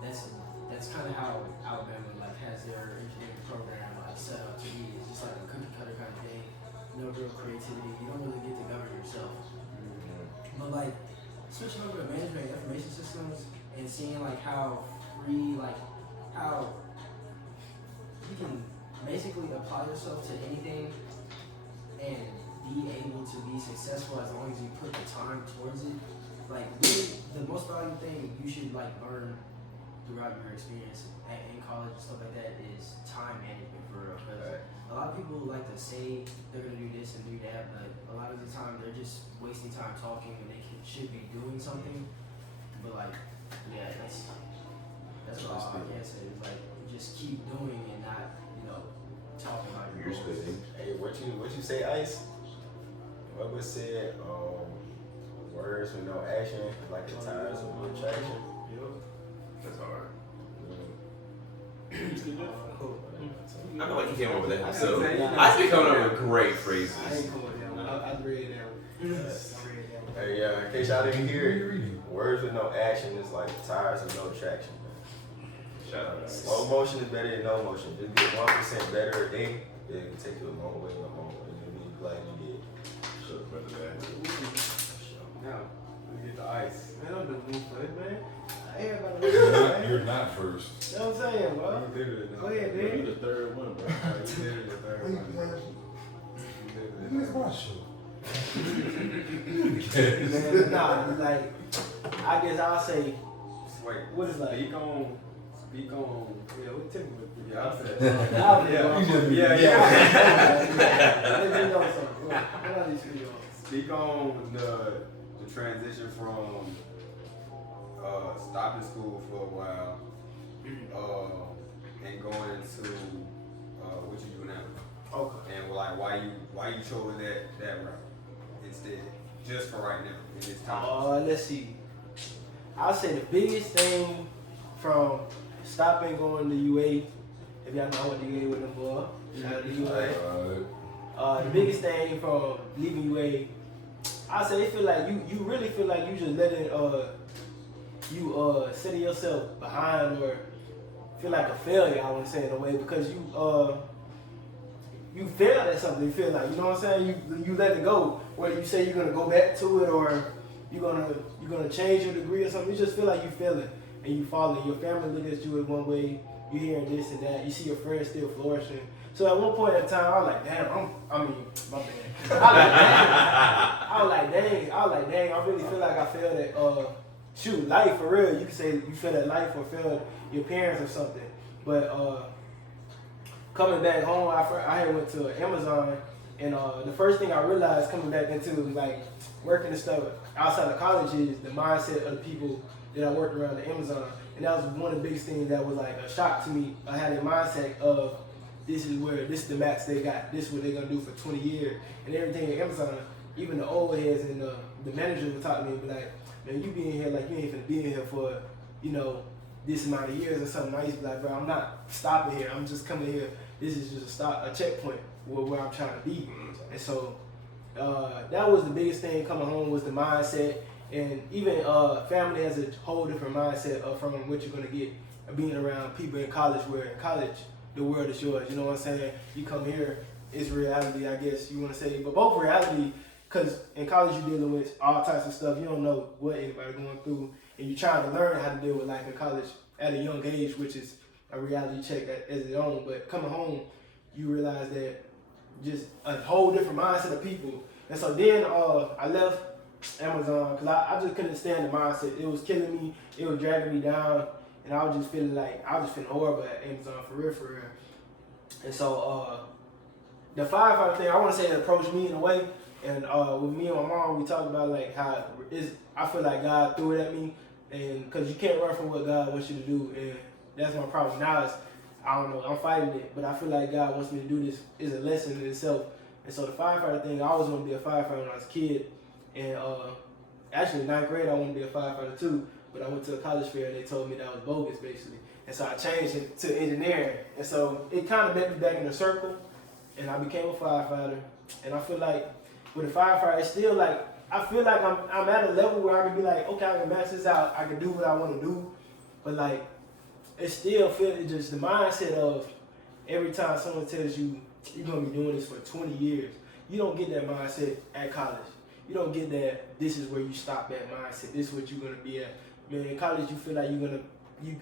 that's kind of how Alabama like has their engineering program like set up to be. It's just like a cookie cutter kind of thing. No real creativity. You don't really get to govern yourself. But like switching over to management and information systems and seeing like how free, like how you can basically apply yourself to anything and be able to be successful as long as you put the time towards it. Like really, the most valuable thing you should like learn throughout your experience in college and stuff like that is time management for real. Because a lot of people like to say they're gonna do this and do that, but a lot of the time they're just wasting time talking when they should be doing something. But like, yeah, that's all I can say. It's like just keep doing and not, talking about your You're goals. spitting. Hey, what you say, Ice? What was said? Words with no action, like the tires with no traction. That's hard. I feel like he came up with that himself. I be coming up with great phrases. I ain't cool with that one. I read that one. Hey, in case y'all didn't hear it, words with no action is like tires with no traction. Shout out. Slow motion is better than no motion. Just get 1% better a day, it can take you a long way, You'll be glad you did. Sure, brother, man. Now, we get the ice. Man, don't do me first, man. Everybody You're not first. You know what I'm saying, bro? You did it. Go ahead, You man. the third one, bro. You did it the third one. You did it the It's third my one. show. Man, nah, like, I guess I'll say, Wait, what is like? speak on. Yeah, what Tim would Yeah, I said. Let me know something. What are these videos? Speak on the transition from stopping school for a while and going into what you do now. Okay. And like why you chose that route instead, just for right now in this time. Let's see. I'll say the biggest thing from stopping going to UA, if y'all know what the UA with them boy, shout out to UA. The biggest thing from leaving UA, I say it feel like you really feel like you just letting you setting yourself behind or feel like a failure, I want to say in a way, because you failed at something. You feel like, you know what I'm saying? You let it go. Whether you say you're gonna go back to it or you're gonna change your degree or something, you just feel like you failing and you falling. Your family look at you in one way. You hearing this and that. You see your friends still flourishing. So at one point in time, I was like, damn, my bad. I was like, dang, I really feel like I failed at life for real. You can say you failed at life or failed your parents or something. But coming back home, I had went to Amazon, and the first thing I realized coming back into like working and stuff outside of college is the mindset of the people that I worked around at Amazon. And that was one of the biggest things that was like a shock to me. I had a mindset of this is the max they got. This is what they're gonna do for 20 years. And everything at Amazon, even the old heads and the managers would talk to me and be like, man, you be in here like you ain't finna be in here for, this amount of years or something. I used to be like, bro, I'm not stopping here. I'm just coming here. This is just a checkpoint where I'm trying to be. And so that was the biggest thing coming home was the mindset. And even family has a whole different mindset from what you're gonna get being around people in college, where in college the world is yours. You know what I'm saying? You come here, it's reality, I guess you want to say, but both reality, because in college you're dealing with all types of stuff. You don't know what anybody going through, and you're trying to learn how to deal with life in college at a young age, which is a reality check as its own. But coming home, you realize that just a whole different mindset of people. And so then I left Amazon because I just couldn't stand the mindset. It was killing me. It was dragging me down, and I was just feeling horrible at Amazon for real. And so the firefighter thing, I want to say it approached me in a way. And with me and my mom, we talked about like how I feel like God threw it at me, and because you can't run from what God wants you to do, and that's my problem now. I don't know, I'm fighting it, but I feel like God wants me to do this is a lesson in itself. And so the firefighter thing, I always wanted to be a firefighter when I was a kid. And actually in 9th grade, I wanted to be a firefighter too, but I went to a college fair and they told me that was bogus basically. And so I changed it to engineering. And so it kind of met me back in a circle, and I became a firefighter. And I feel like with a firefighter, it's still like, I feel like I'm at a level where I can be like, okay, I can match this out, I can do what I want to do, but like, it still feels just the mindset of every time someone tells you you're gonna be doing this for 20 years, you don't get that mindset at college. You don't get that this is where you stop that mindset. This is what you're gonna be at. Man, in college you feel like you're gonna you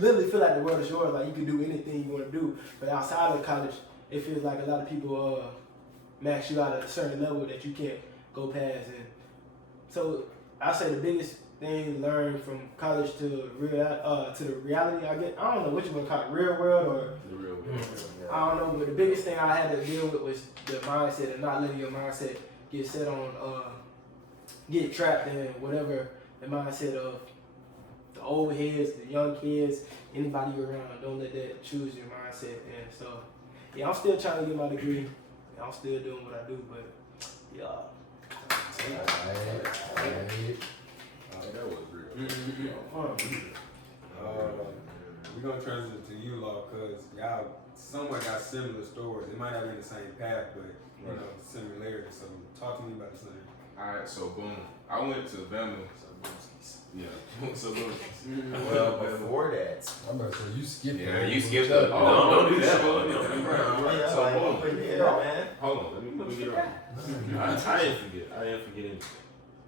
literally feel like the world is yours, like you can do anything you wanna do. But outside of college, it feels like a lot of people max you out at a certain level that you can't go past. And so I say the biggest things learned from college to the reality. I don't know what you want to call it, real world or The real world. I don't know. But the biggest thing I had to deal with was the mindset and not letting your mindset get set on get trapped in whatever the mindset of the old heads, the young kids, anybody you around. Don't let that choose your mindset. And so, yeah, I'm still trying to get my degree. And I'm still doing what I do, but yeah. That was real. We're gonna transition to you, Law, because y'all somewhat got similar stories. It might not be the same path, but you know, similarities. So talk to me about the same. Alright, so boom. I went to Bama. Yeah, so boom. Well, before that, I'm about to say, you skipped it. Yeah, you skipped it. Don't do that. So boom. man. Hold on, let me get it right. I didn't forget. I didn't forget anything.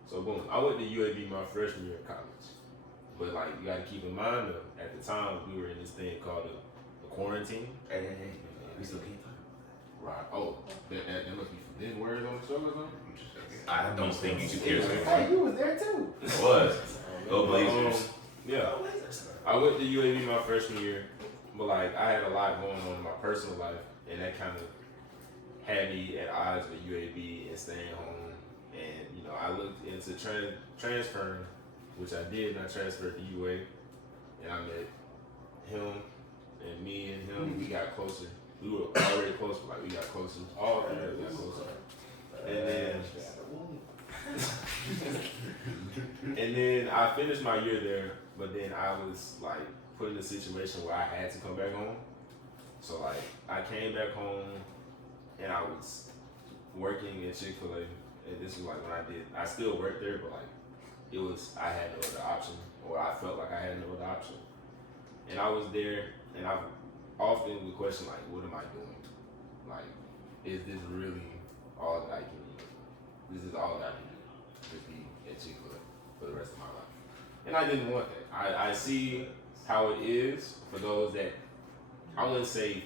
So boom, I went to UAB my freshman year of college. But like you gotta keep in mind though, at the time we were in this thing called the quarantine. Hey, we still can't talk. Right. Oh, that must be forbidden words on the show or something? I don't think you should hear it. Hey, you was there too. It was. Go Blazers. Yeah. I went to UAB my freshman year, but like I had a lot going on in my personal life, and that kind of had me at odds with UAB and staying home. And you know, I looked into transferring, which I did, and I transferred to UA, and I met him, and me and him, we got closer. We were already close, but like we got closer. All three of us got closer. And then I finished my year there, but then I was like put in a situation where I had to come back home. So like I came back home and I was working at Chick-fil-A, and this was like when I still worked there, but like it was, I had no other option, or I felt like I had no other option. And I was there, and I often would question like, what am I doing? Like, is this really all that I can do? This is all that I can do, just be at Chick-fil-A for the rest of my life. And I didn't want that. I see how it is for those that, I wouldn't say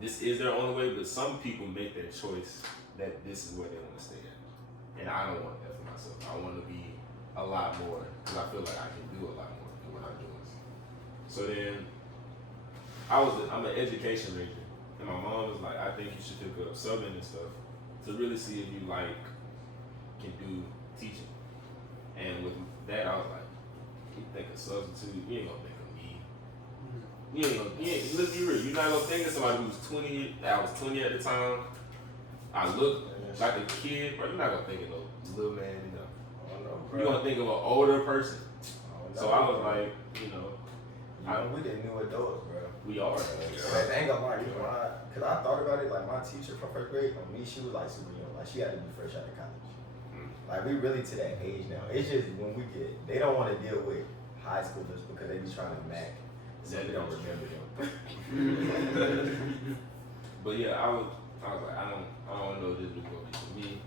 this is their only way, but some people make that choice that this is where they want to stay at. And I don't want that for myself. I want to be a lot more, because I feel like I can do a lot more than what I'm doing. So then, I'm an education major, and my mom was like, I think you should pick up subbing and stuff to really see if you can do teaching. And with that, I was like, you think of substitute, you ain't gonna think of me. Let's be real, you're not gonna think of somebody who's 20, I was 20 at the time. I look like a kid, bro. You're not gonna think of no little man, you know. You're gonna think of an older person. So I was like, we the new adults, bro. we are. I ain't gonna lie, cause I thought about it, like my teacher from first grade, on me, she was like super young, like she had to be fresh out of college. Like we really to that age now. It's just when they don't want to deal with high schoolers because they be trying to mac. So they don't remember them. But yeah, I was like, I don't know if this was gonna be for me.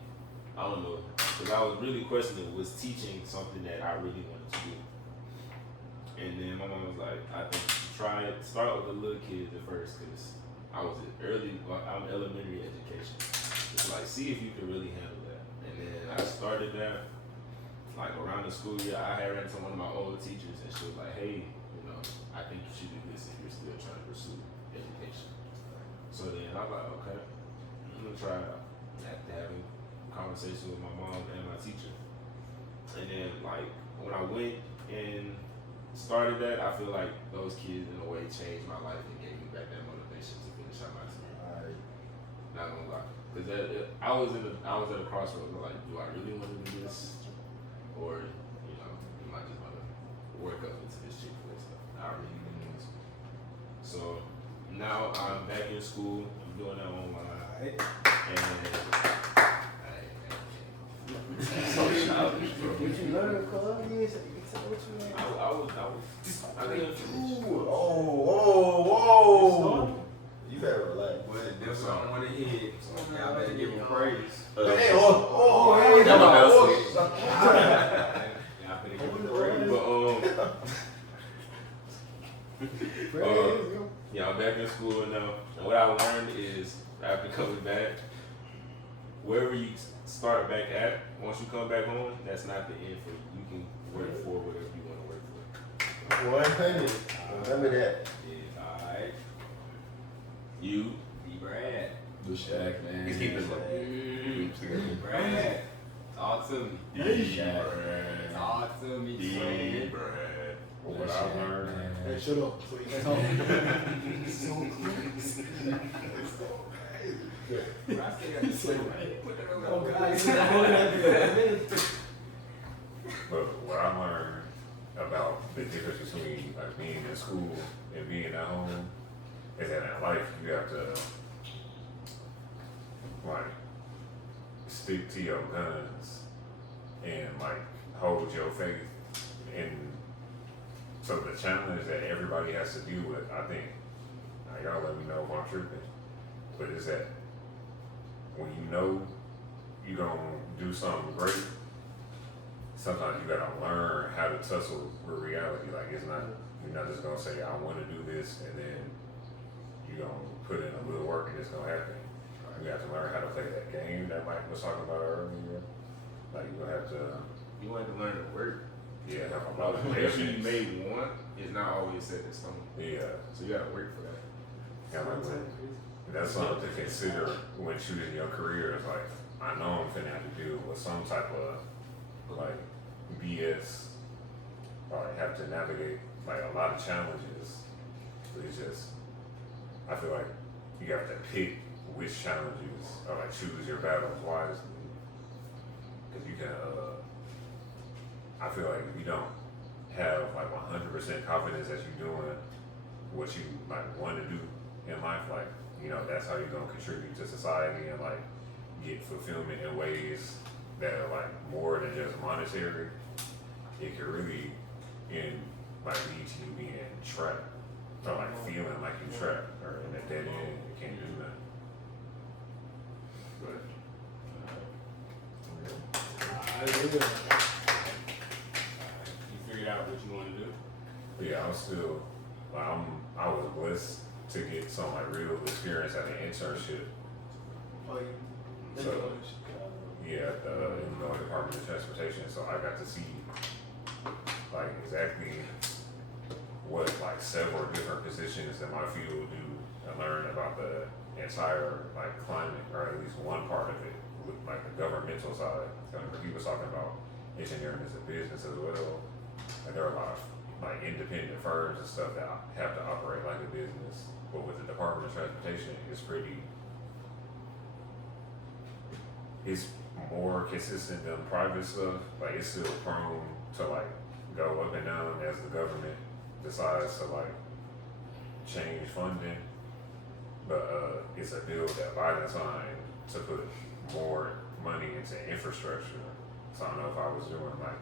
I don't know, because I was really questioning, was teaching something that I really wanted to do. And then my mom was like, I think you should try it. Start with the little kids at first, because I'm elementary education. It's like, see if you can really handle that. And then I started that, like around the school year, I had ran to one of my old teachers, and she was like, hey, I think you should do this if you're still trying to pursue education. So then I was like, okay, I'm gonna try it out. After having conversation with my mom and my teacher. And then like when I went and started that, I feel like those kids in a way changed my life and gave me back that motivation to finish out my degree. Not gonna lie. Cause I was at a crossroads where like, do I really want to do this? Or, am I just gonna work up into this Chick-fil-A stuff? I really didn't want to. So now I'm back in school, I'm doing that online. And so childish, bro. Did you learn Columbia? What you learned? I didn't finish. Whoa. You better relax. Well, that's what I want to hear. Y'all better give him praise. Hey, hey, Y'all better give him praise. Yeah, I'm back in school now. And what I learned is, after coming back, wherever you start back at, once you come back home, that's not the end for you. You can work for 100. Remember that. Yeah, alright. You. D Brad. The Shaq, man. He's keeping it low. Brad. Talk to me. Talk to me, son. What I learned. Hey, shut up. So you can talk. Oh, God. But what I learned about the difference between like being in school and being at home is that in life you have to like stick to your guns and like hold your faith. And so the challenge that everybody has to deal with, I think, now y'all let me know if I'm tripping, but is that when you know you gonna do something great, sometimes you gotta learn how to tussle with reality. Like it's not, you're not just gonna say I want to do this and then you gonna put in a little work and it's gonna happen. You have to learn how to play that game that Mike was talking about earlier. Like you gonna have to, You want to learn to work. yeah, have a lot of Whatever you patience. may want is not always set in stone. Yeah, So you gotta work for that. yeah, like that's something to consider when choosing your career. Is like I know I'm finna have to deal with some type of like BS, or like have to navigate like a lot of challenges. But it's just, I feel like you have to pick which challenges or like choose your battles wisely. Cause you can, I feel like if you don't have like 100% confidence that you're doing what you like want to do in life, like, you know, that's how you're gonna contribute to society and like get fulfillment in ways that are like more than just monetary. It could really like lead to you being trapped or like feeling like you're trapped or in a dead end. You can't do nothing. But You figured out what you want to do? yeah, I'm still like I was blessed to get some like real experience at an internship. Oh, So yeah, at the Illinois Department of Transportation. So I got to see like exactly what like several different positions in my field do and learn about the entire like climate, or at least one part of it, with like the governmental side. He was talking about engineering as a business as well, and there are a lot of like independent firms and stuff that have to operate like a business. But with the Department of Transportation, it's more consistent than private stuff. Like it's still prone to like go up and down as the government decides to like change funding. But it's a bill that Biden signed to put more money into infrastructure. So I don't know if I was doing like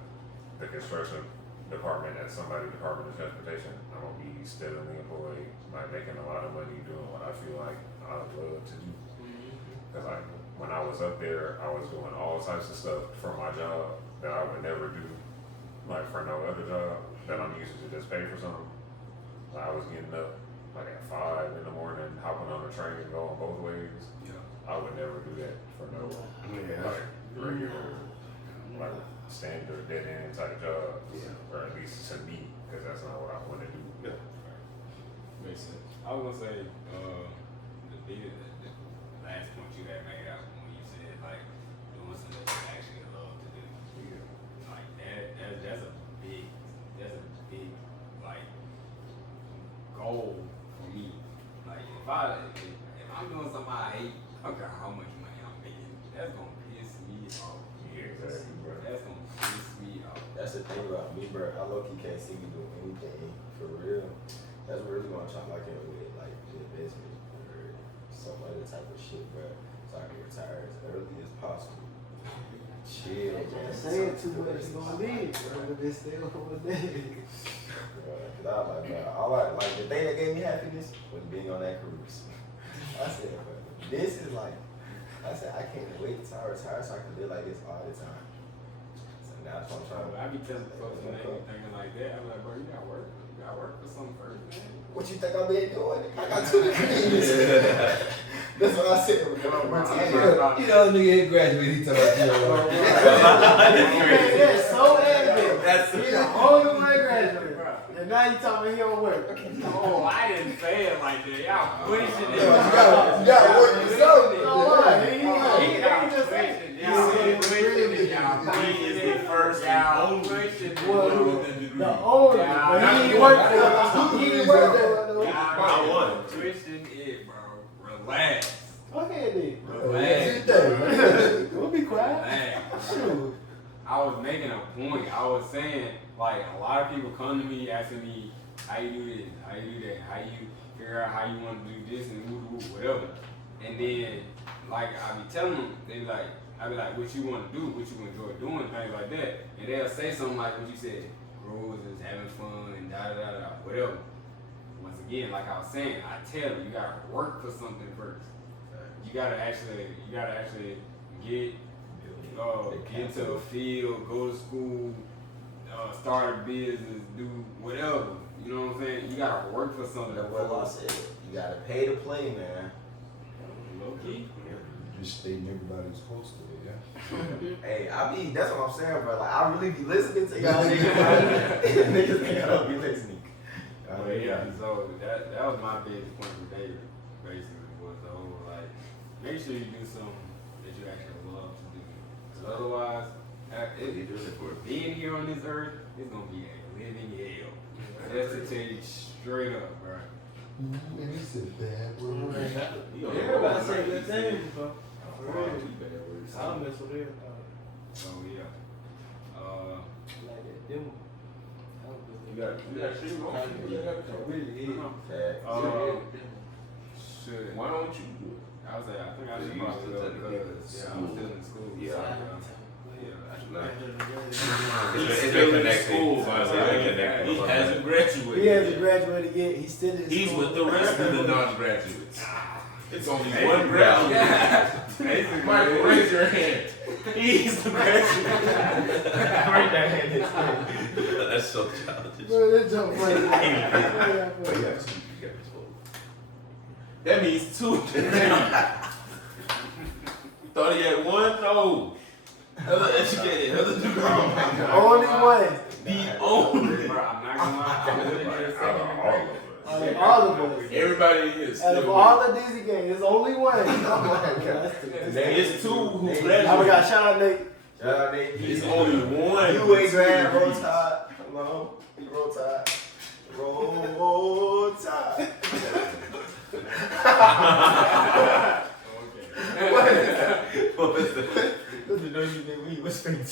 the construction department at somebody's Department of Transportation, I'm gonna be steadily employed, like making a lot of money doing what I feel like I would love to do. Cause like when I was up there, I was doing all types of stuff for my job that I would never do, like for no other job that I'm used to just pay for something. Like I was getting up like at 5 in the morning, hopping on the train, going both ways. Yeah. I would never do that for no like regular, like standard dead end type job, or at least to me, because that's not what I want to do. Yeah. Makes sense. I was gonna say, the last point you had made out when you said like doing something that you actually love to do. Like that's a big like goal for me. Like if I'm doing something I hate, I don't care how much money I'm making, that's gonna piss me off. Yeah, exactly, bro. That's gonna piss me off. That's the thing about me, bro. I low-key can't see me doing anything for real. That's really what I'm trying to lock in with, like the investment or some other type of shit, bro. So I can retire as early as possible. Chill, man. saying too much, you gonna leave, bro. But they still over there. Cause I was like, bro, all I like the thing that gave me happiness was being on that cruise. I said, bro, this is like, I said, I can't wait till I retire so I can live like this all the time. So now that's what I'm trying to. I be telling folks when they be thinking like that, I'm like, bro, you gotta work for something first, man. What you think I've been doing? I got 2 degrees. That's what I said when I'm retired. You know, nigga ain't graduated. He talking about That's so evident. That's He the only one graduated. And now you talking about he don't work. Oh, I didn't say it like that. Y'all pushing it. You gotta work yourself. No, why? He just said. Y'all pushing it. Y'all pushing He is it. the first and Y'all only pushing it. The owner. But he ain't work for He ain't work for Y'all pushing it, bro. Relax. Go ahead then. Relax. We'll be quiet. Relax. Shoot. I was making a point. I was saying, like, a lot of people come to me asking me, how you do this, how you do that, how you figure out how you want to do this and whatever. And then, like, I be telling them, I be like, what you want to do, what you enjoy doing, things like that. And they'll say something like what you said, rules is having fun and whatever. Once again, like I was saying, I tell you, you gotta work for something first. You gotta actually get into a field, go to school, start a business, do whatever. You know what I'm saying? You gotta work for something. That's what I said. You gotta pay to play, man. Low key. Just stating everybody's close to it, yeah. Hey, that's what I'm saying, bro. Like, I really be listening to y'all niggas, bro. Niggas think I don't be listening. But yeah, so that was my biggest point for David, basically, was the whole, like, make sure you do something that you actually love to do. Because otherwise, being here on this earth is going to be a living hell. That's to tell you straight up, bro. And he said bad word. Everybody say good things, bro. For real. I don't mess with everybody. So yeah. Like that demo. You got shit on. Should. Why don't you do it? I think I should probably go because I'm still in school. Yeah. So, It's been connected. He hasn't graduated. He hasn't graduated yet. He's still in school. He's with the rest of the non-graduates. It's only Hey, one graduate. basically, Michael, raise your hand. He's the graduate. Right that hand is That's so childish. Bro, that joke funny. That means two. Thought he had one? No. Other educated, other degree. Only one. The only. bro, I'm not gonna lie. I wouldn't get a second degree. Out of all of us. Everybody is. Out of all the Dizy gang, there's only one. Oh my God. It's two who Now we graduated. got shout out Nate. Shout out Nate. It's only one. You ain't grad, roll tide. Hello. Roll tide. Roll tide. What is that? What is that? That's the noise you made when you whispering.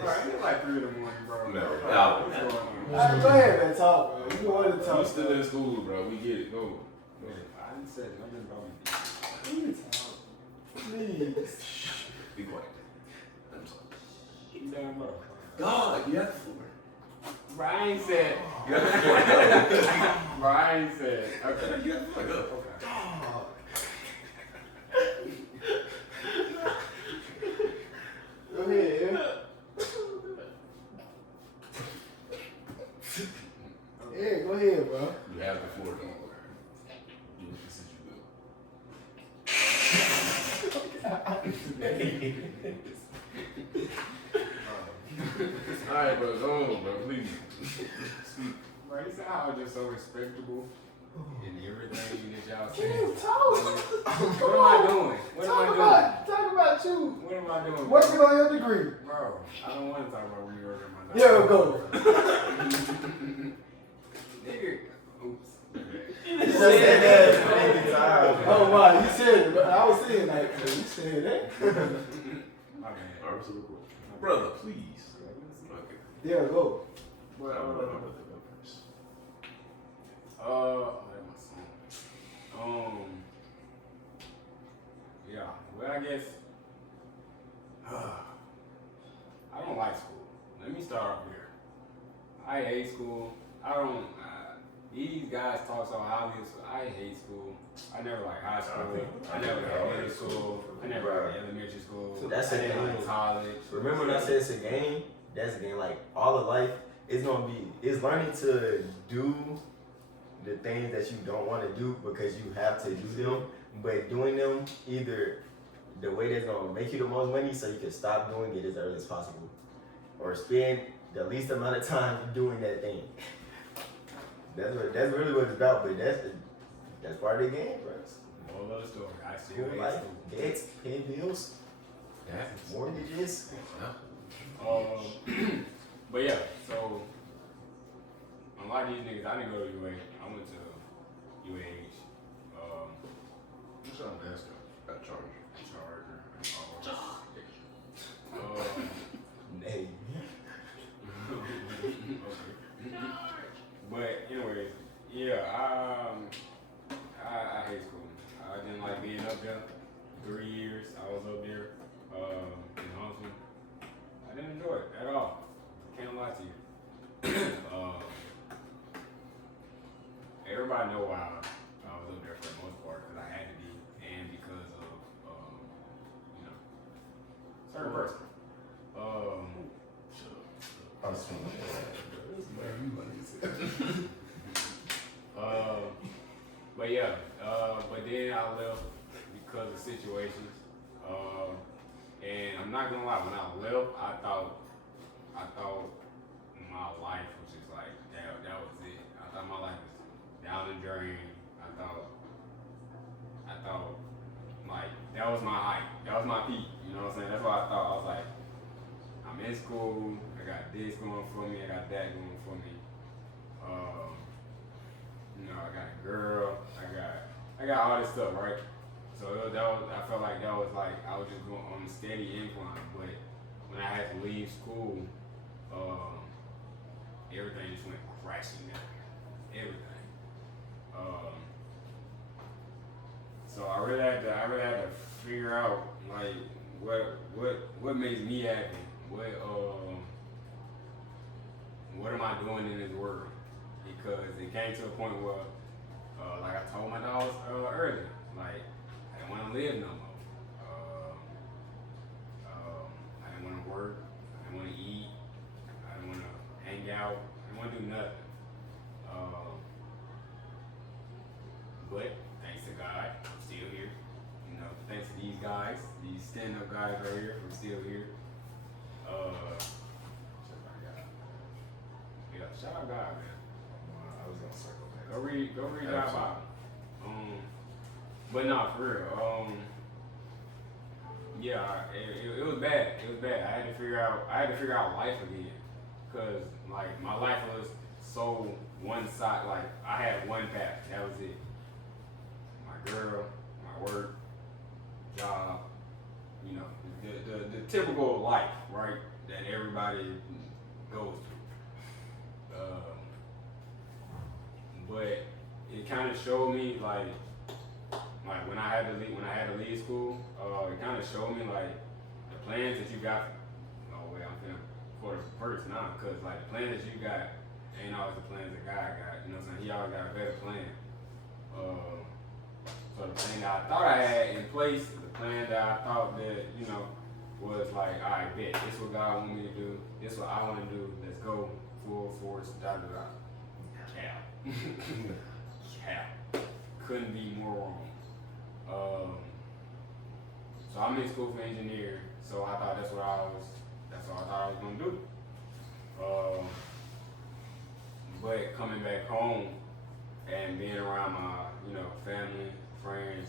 Bro, it's like 3 in the morning, bro. No. What's going on? Alright, go ahead, man. Talk, bro. You want to You talk. still in school, bro. We get it. Go. I didn't say nothing about me. Please. Be quiet. I'm sorry. Damn, bro. God, you have the floor. Bro, I ain't said. You have the floor. Bro, I ain't said. Okay. You have the floor. Go. Go ahead, yeah. Yeah, go ahead, bro. You have the floor. Don't worry. You since All right, bro. Go on, bro. Please. Bro, you see how I was just so respectable in everything that y'all Damn, saying? talk. What am I doing? What am I doing? Talk about you. What am I doing? Working on your degree. Bro, I don't want to talk about reordering my There we go. Nigga. Oops. You said that. Oh wow, you said it, but I was saying like, you said that. My bad. Brother, please. Okay. There we go. What, I don't know what to go first. that's my song. Yeah. Well, I guess I don't like school. Let me start off here. I hate school. I don't. These guys talk so obvious. I hate school. I never liked high school. I never liked middle school. I never liked elementary school. That's I a never liked game. college. Remember when I said it's a game? That's a game. Like all of life, it's learning to do the things that you don't want to do because you have to do them, but doing them either the way that's gonna make you the most money, so you can stop doing it as early as possible, or spend the least amount of time doing that thing. That's really what it's about. But that's part of the game, bro. Moral of the story. I still Cool hate life, school. debts, paying bills, mortgages. But yeah, so a lot of these niggas, I didn't go to UA. I went to UAH. What's your best at Charger? Hey. Okay. But anyways, yeah, I hate school. I didn't like being up there. 3 years I was up there in Huntsville. I didn't enjoy it at all. Can't lie to you. Everybody know why I was up there for the most part, because I had to be, and because of certain person. But yeah, but then I left because of situations. And I'm not gonna lie, when I left, I thought my life was just like that was it. I thought my life was down the drain. I thought like that was my height. That was my peak. You know what I'm saying? That's what I thought. I was like, I'm in school, I got this going for me, I got that going for me. I got a girl, I got all this stuff, right? So I felt like that was like I was just going on a steady incline. But when I had to leave school, everything just went crashing down. Everything. So I really had to figure out like what makes me happy. What am I doing in this world? Because it came to a point where, like I told my dogs earlier, like I didn't want to live no more. I didn't want to work. I didn't want to eat. I didn't want to hang out. I didn't want to do nothing. But thanks to God, I'm still here. Thanks to these guys, these stand-up guys right here, I'm still here. Yeah, shout out God, man. I was gonna circle back. Go read that about. But nah, for real. Yeah, it was bad. It was bad. I had to figure out life again, cause like my life was so one side. Like I had one path. That was it. My girl, my work, job. The typical life, right? That everybody goes through. But it kind of showed me like when I had to leave school, it kind of showed me like the plans that you got. Oh wait, I'm finna for the first now, cause like the plans that you got ain't always the plans that God got. You know what I'm saying? He always got a better plan. So the thing that I thought I had in place, the plan that I thought that was like, all right, bet this is what God want me to do. This is what I want to do. Let's go full force. Da da da. Cap. Couldn't be more wrong. So I'm in school for engineering. So I thought that's what I thought I was gonna do. But coming back home and being around my family, friends,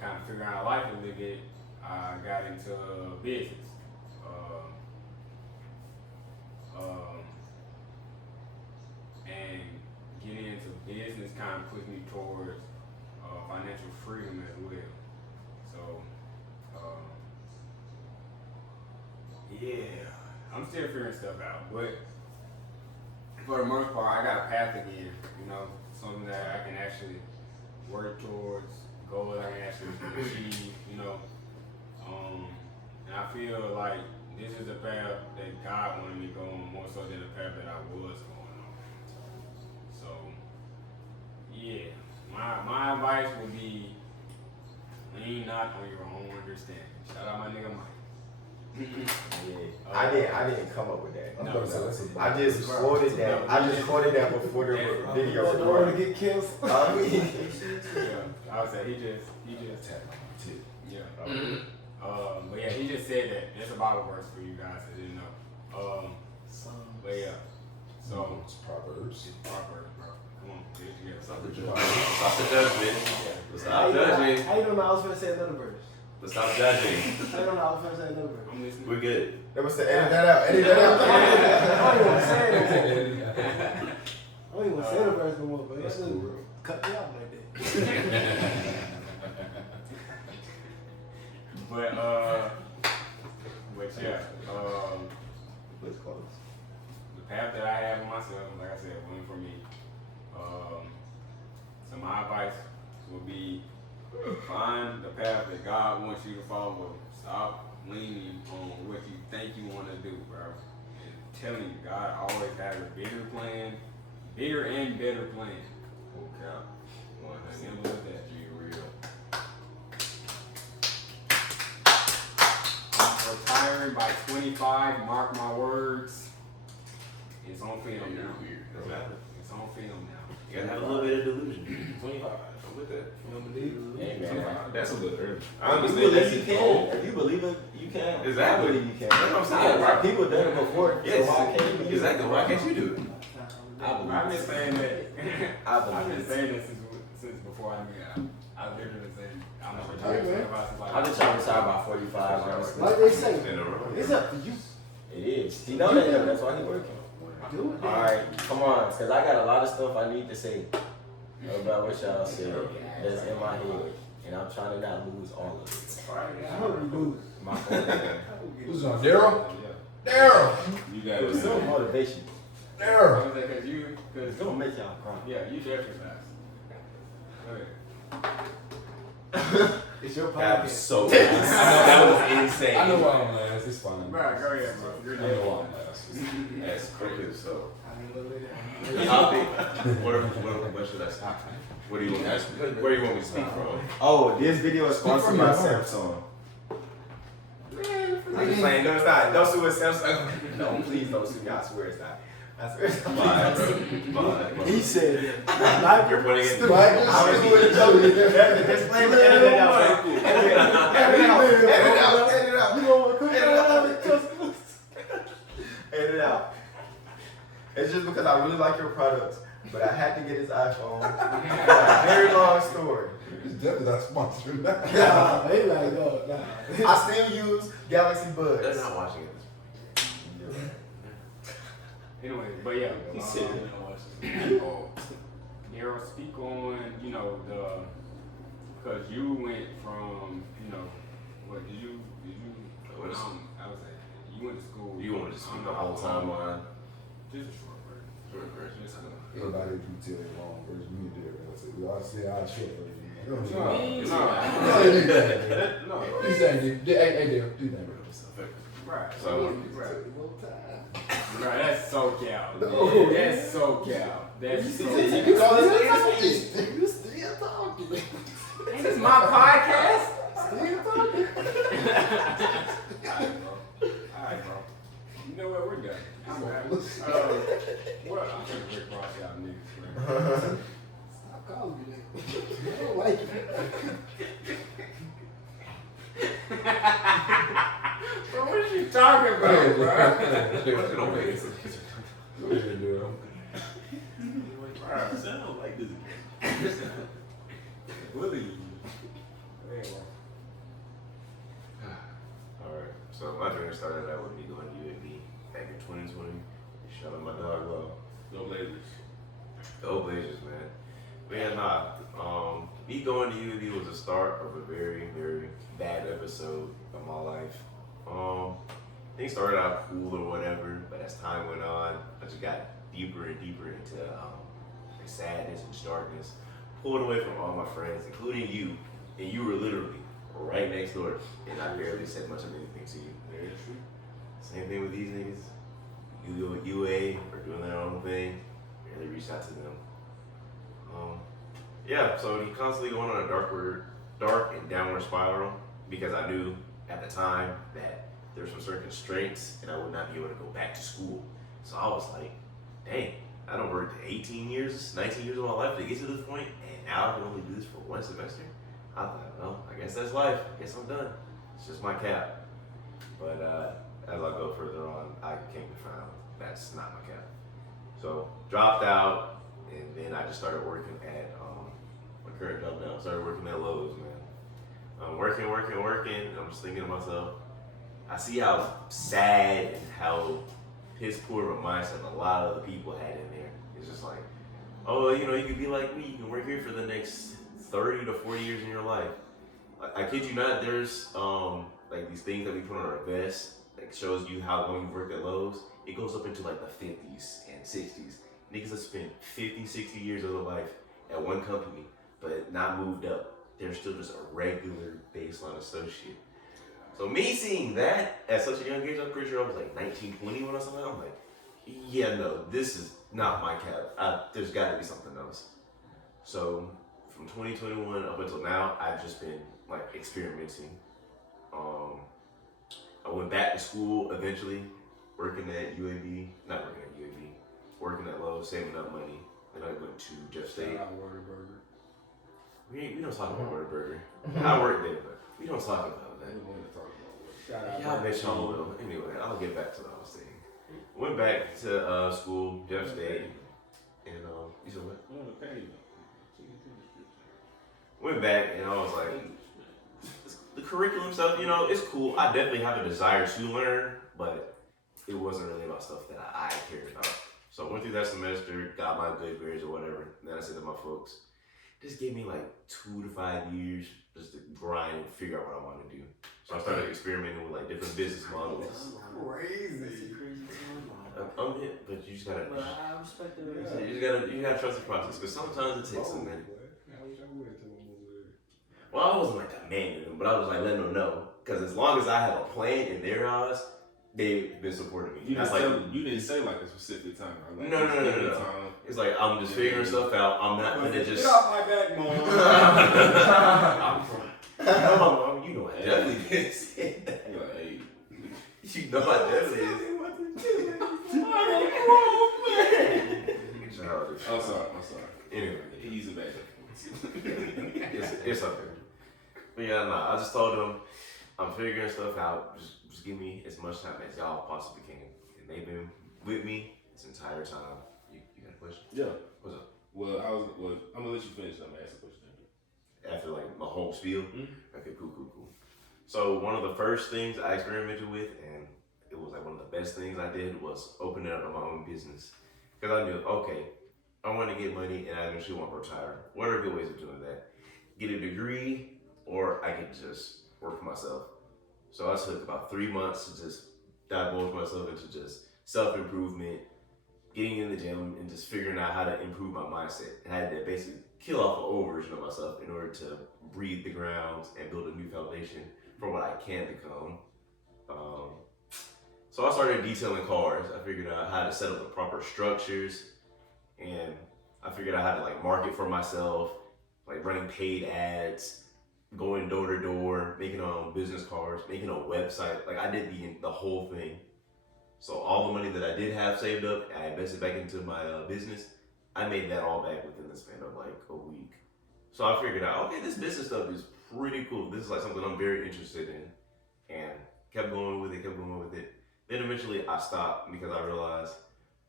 kind of figuring out life a little bit, I got into business. And getting into business kind of pushed me towards financial freedom as well. So, yeah, I'm still figuring stuff out, but for the most part, I got a path again. Something that I can actually work towards, goals I can actually achieve. And I feel like this is the path that God wanted me to go on more so than the path that I was going on. So, yeah, my advice would be lean not on your own understanding. Shout out my nigga Mike. Yeah, I didn't come up with that. I'm gonna say that's a I just quoted that. I just quoted that before the video Don't want to recorded. get canceled. Yeah, I would say he just Tap on my tip. Yeah. But yeah, he just said that. That's a Bible verse for you guys that didn't know. But yeah. So It's Proverbs. it's Proverbs, bro. Come on, get it together. Stop the judgment. Stop judging. How you don't know I was gonna say another verse? But stop judging. I don't know I was gonna say another verse. I'm listening. We're good. That was to edit that out. Edit that out. I don't even want to say it no more. I don't even want to say the verse no more, but That's it's cool, bro. cut me out like that. But yeah, Let's close. the path that I have for myself, like I said, went for me. So my advice will be find the path that God wants you to follow. Stop leaning on what you think you want to do, bro. And telling you, God always has a bigger plan, bigger and better plan. Okay. Simple as that. Be real. I'm retiring by 25. Mark my words. It's on film You're now. weird. Doesn't matter. It's on film now. You gotta have a little bit of delusion. 25. I'm with that. You don't believe? Hey, man. 25. That's a little early. I If you understand believe that's you can. If you believe it, you can. Exactly. I believe you can. That's what I'm saying, right? People done it before. Yes. So why can't you? Exactly. Why can't you do it? I believe I've been it. saying that. I I've believe been it. saying this since before I knew that. I literally said I'm gonna retire. Hey, man. I've been trying to retire by 45, honestly. Like they say, In a row. it's up to you. It is. He know that though. That's why he working. Do it. All right, come on, because I got a lot of stuff I need to say about what y'all said that's in my head, and I'm trying to not lose all of it. I hope you lose. My fault. Who's on Daryl? Yeah. Daryl! You It got was some it. motivation. Daryl! It's gonna make y'all cry. Yeah, you definitely last. Go ahead. It's your That was podcast. so nice. That was insane. I know why I'm last. It's fine. Bro, go ahead, bro. You're I know dead. why I'm last. That's crooked, so. I ain't gonna let it Topic. What should I stop? What do you want me to Where do you want me to speak from? Oh, this video is sponsored from by your heart. Samsung. I'm just playing. No, it's not. Don't sue us, Samsung. No, please don't sue me. I swear it's not. I swear it's not. Bye, bro. Bye, bro. He said that. Like You're putting it. Like I was this shit with the Disclaimer. Edit it out. Edit it out. Edit it out. Edit it out. Edit it out. You gonna cook Edit it that out. out? Edit it out. It's just because I really like your products, but I had to get his iPhone. It's a very long story. It's definitely not sponsored. Nah, he like, no, nah. I still use Galaxy Buds. They're not watching it. Anyway, but yeah. He said they're not watching it. Daryl, speak on, because you went from, what did you I would say, you went to school. You want to speak the whole time on Just a short version. short version. Everybody can tell you long version. Me and Daryl. We all say our short version. No. No, you do that. No. You say, hey, Daryl, do that, bro. Right. So, Bro, that's so cow. No. That's so cow. That's so You cow. call this nigga? You still talking. Ain't this my podcast? Still talking. Alright, bro. You know what? We're done. I'm back. What? I'm gonna Rick Ross y'all niggas, bro. Stop calling me that. I don't like it. Bro, what are you talking about, bro? What's it on face? Go ahead, Daryl. I don't like this. Bully. Alright, so my journey started out with me going to UAB back in 2020. Shout out my dog, Love. Go Blazers. Go Blazers, man. Man, me going to UAB was the start of a very, very bad episode of my life. Things started out cool or whatever, but as time went on, I just got deeper and deeper into sadness and darkness. Pulled away from all my friends, including you, and you were literally right next door, and I barely said much of anything to you. Very true. Same thing with these niggas. UA are doing their own thing. Barely reached out to them. Yeah, so you constantly going on a dark and downward spiral because I knew at the time that there were some certain constraints and I would not be able to go back to school. So I was like, dang, I done worked 18 years, 19 years of my life to get to this point, and now I can only do this for one semester? I thought, well, I guess that's life. I guess I'm done. It's just my cap. But as I go further on, I came to find out that's not my cap. So dropped out, and then I just started working at my current job now. I started working at Lowe's, man. I'm working, and I'm just thinking to myself, I see how sad and how piss poor of a mindset a lot of the people had in there. It's just like, oh, you know, you can be like me, you can work here for the next 30 to 40 years in your life. I kid you not, there's like these things that we put on our vest that shows you how long you've worked at Lowe's. It goes up into like the 50s and 60s. Niggas have spent 50, 60 years of their life at one company, but not moved up. They're still just a regular baseline associate. So me seeing that at such a young age, I'm pretty sure I was like 19, 20 when I saw that. I'm like, yeah, no, this is not my cap. There's got to be something else. So from 2021 up until now, I've just been like experimenting. I went back to school eventually, working at UAB, not working at UAB, working at Lowe's, saving up money. Then I went to Jeff State. Shout out Whataburger. We don't talk about Whataburger. I worked there, but we don't talk about that. We want to talk about Whataburger. Yeah, I bet y'all will. Anyway, I'll get back to what I was saying. Went back to school, Jeff State, and you said what? Went back and I was like, the curriculum stuff, you know, it's cool. I definitely have a desire to learn, but it wasn't really about stuff that I cared about. So I went through that semester, got my good grades or whatever. Then I said to my folks, just give me like 2 to 5 years just to grind and figure out what I want to do. So I started experimenting with like different business models. That's a crazy Yeah, but you just gotta, But I respect the you gotta trust the process because sometimes it takes a minute. Well, I wasn't like demanding them, but I was like letting them know because as long as I have a plan in their eyes, they've been supporting me. You didn't say like a specific time. Right? Like No. Time. It's like I'm just figuring stuff out. I'm not gonna just. Get off my back, Mom. Mom, you know I definitely did say that. You're like, hey. You know I definitely did. I'm sorry. Anyway, He's a bad it's okay. But yeah, nah, I just told them I'm figuring stuff out. Just give me as much time as y'all possibly can. And they've been with me this entire time. You got a question? Yeah. What's up? Well, I'm gonna let you finish. I'm gonna ask a question. After like my whole spiel? Okay, cool. So one of the first things I experimented with, and it was like one of the best things I did, was opening up my own business. Because I knew, okay, I want to get money and I eventually want to retire. What are good ways of doing that? Get a degree, or I could just work for myself. So I took about 3 months to just divulge myself into just self-improvement, getting in the gym, and just figuring out how to improve my mindset. And I had to basically kill off an old version of myself in order to breathe the ground and build a new foundation for what I can become. So I started detailing cars. I figured out how to set up the proper structures, and I figured out how to like market for myself, like running paid ads, going door to door, making business cards, making a website. Like I did the whole thing. So all the money that I did have saved up, I invested back into my business. I made that all back within the span of like a week. So I figured out, okay, this business stuff is pretty cool. This is like something I'm very interested in, and kept going with it. Then eventually I stopped because I realized,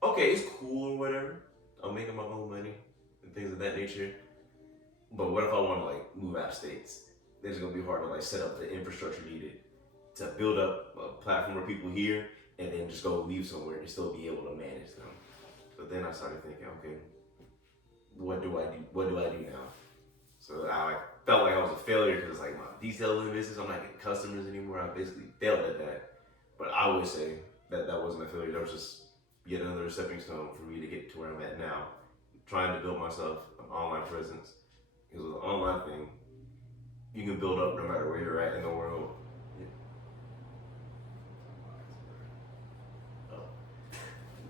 okay, it's cool or whatever. I'm making my own money and things of that nature. But what if I want to like move out of states? Then it's gonna be hard to like set up the infrastructure needed to build up a platform where people hear and then just go leave somewhere and still be able to manage them. So then I started thinking, okay, what do I do? What do I do now? So I felt like I was a failure because it's like my detailing business, I'm not getting customers anymore. I basically failed at that. But I would say that wasn't a failure. That was just yet another stepping stone for me to get to where I'm at now. Trying to build myself an online presence. Because with an online thing, you can build up no matter where you're at in the world.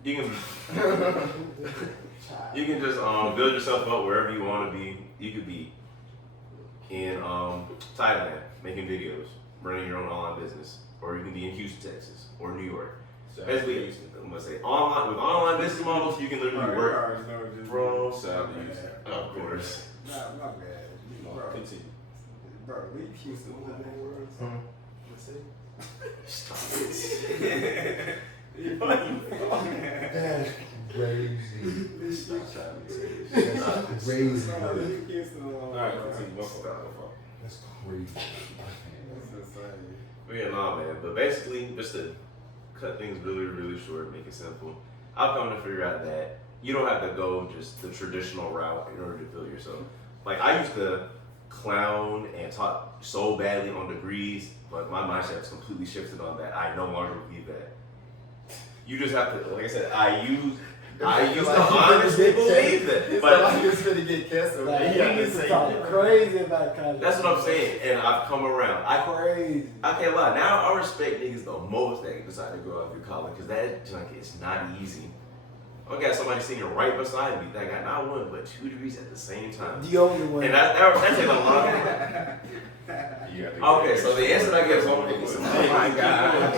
You can just build yourself up wherever you want to be. You could be in Thailand making videos, running your own online business, or you can be in Houston, Texas, or New York. Basically, I'm gonna say with online business models, you can literally work from South Houston. of course. My bad. Continue. Bro, leave Houston with that words. Let's see. That's crazy. That's crazy. Leave Houston alone. Alright, continue. Go for it. That's crazy. That's insane. But yeah, nah, man. But basically, just to cut things really, really short, make it simple, I've come to figure out that you don't have to go just the traditional route in order to feel yourself. Like, I used to clown and talk so badly on degrees, but my mindset has completely shifted on that. I no longer believe that. You just have to, like I said, I used to honestly believe that. It's But like it's gonna get canceled. Like, He he got to used to say talk that. crazy about college. that's what I'm saying, and I've come around. I Crazy. can't lie. Now I respect niggas the most that decide to go out through college, because that junk is not easy. I got somebody sitting right beside me that got not one but 2 degrees at the same time. The only one. And that takes a long time. Okay, so the answer I give is oh my god.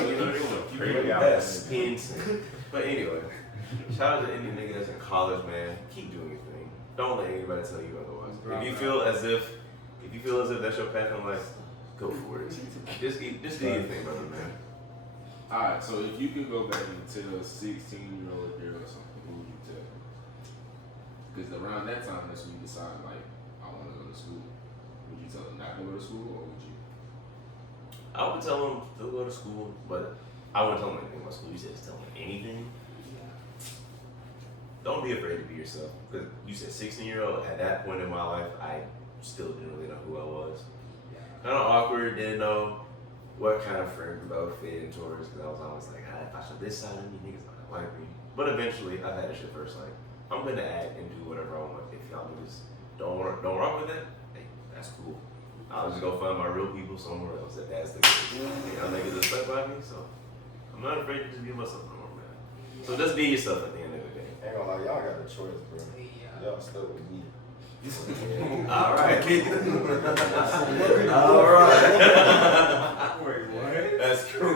That's insane. But anyway, shout out to any nigga that's in college, man. Keep doing your thing. Don't let anybody tell you otherwise. If you feel as if that's your path in life, go for it. Just do your thing, brother, man. Alright, so if you could go back and tell a 16-year-old girl or something, who would you tell? Because around that time, that's when you decide, like, I want to go to school. Would you tell her not to go to school, or would you? I would tell them to go to school, but I wouldn't tell them anything about school. You said tell them anything. Don't be afraid to be yourself. Because you said 16-year-old. At that point in my life, I still didn't really know who I was. Kind of awkward. Didn't know what kind of friend group I would fit in towards. Because I was always like, if I show this side of me, niggas not gonna like me. But eventually, I've had this shit first. Like, I'm gonna act and do whatever I want. If y'all niggas don't rock with that, hey, that's cool. I'll just go find my real people somewhere else. That's the case. Y'all niggas are stuck by me, so I'm not afraid to just be myself no more, man. So just be yourself at the end of the day. Ain't gonna lie, y'all got the choice, bro. Y'all stuck with me. All right. All right. Wait, what? That's cool.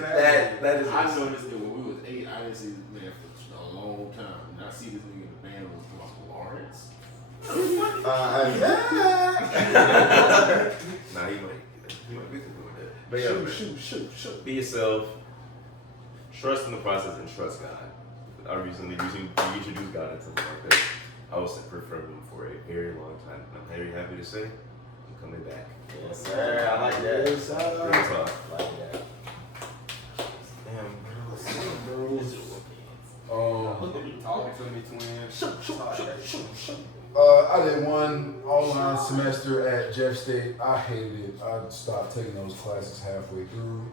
That is. I noticed that when we was 8, I didn't see this man for a long time. And I see this nigga in the band was called Lawrence. Nah, he might be doing that. But yeah, man. Shoot. Be yourself. Trust in the process and trust God. I recently introduced God into my life. I was separate from him for a very long time. And I'm very happy to say I'm coming back. Yes, sir. I like that. Real talk. I like that. Damn, Talking to me, twin. I did one online semester at Jeff State. I hated it. I stopped taking those classes halfway through.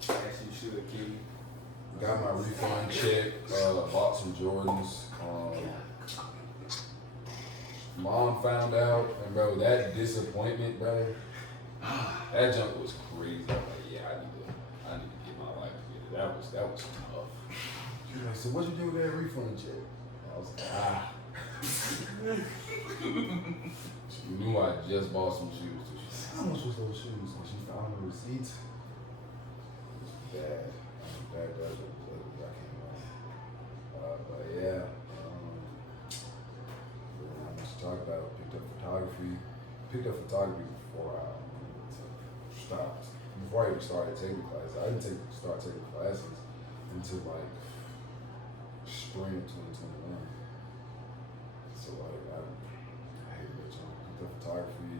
As you should, Kitty. Got my refund check. Bought some Jordans. Mom found out, and bro, that disappointment, bro. That junk was crazy. I'm like, yeah, I need to get my life together. That was tough. She was like, so what you do with that refund check? I was like, She knew I just bought some shoes. So she said, how much was those shoes? And she found the receipts. It was bad. That's what I came on. But yeah. Not much to talk about. Picked up photography before I stopped. Before I even started taking classes. I didn't start taking classes until like spring of 2021. So like I hated that job. Picked up photography.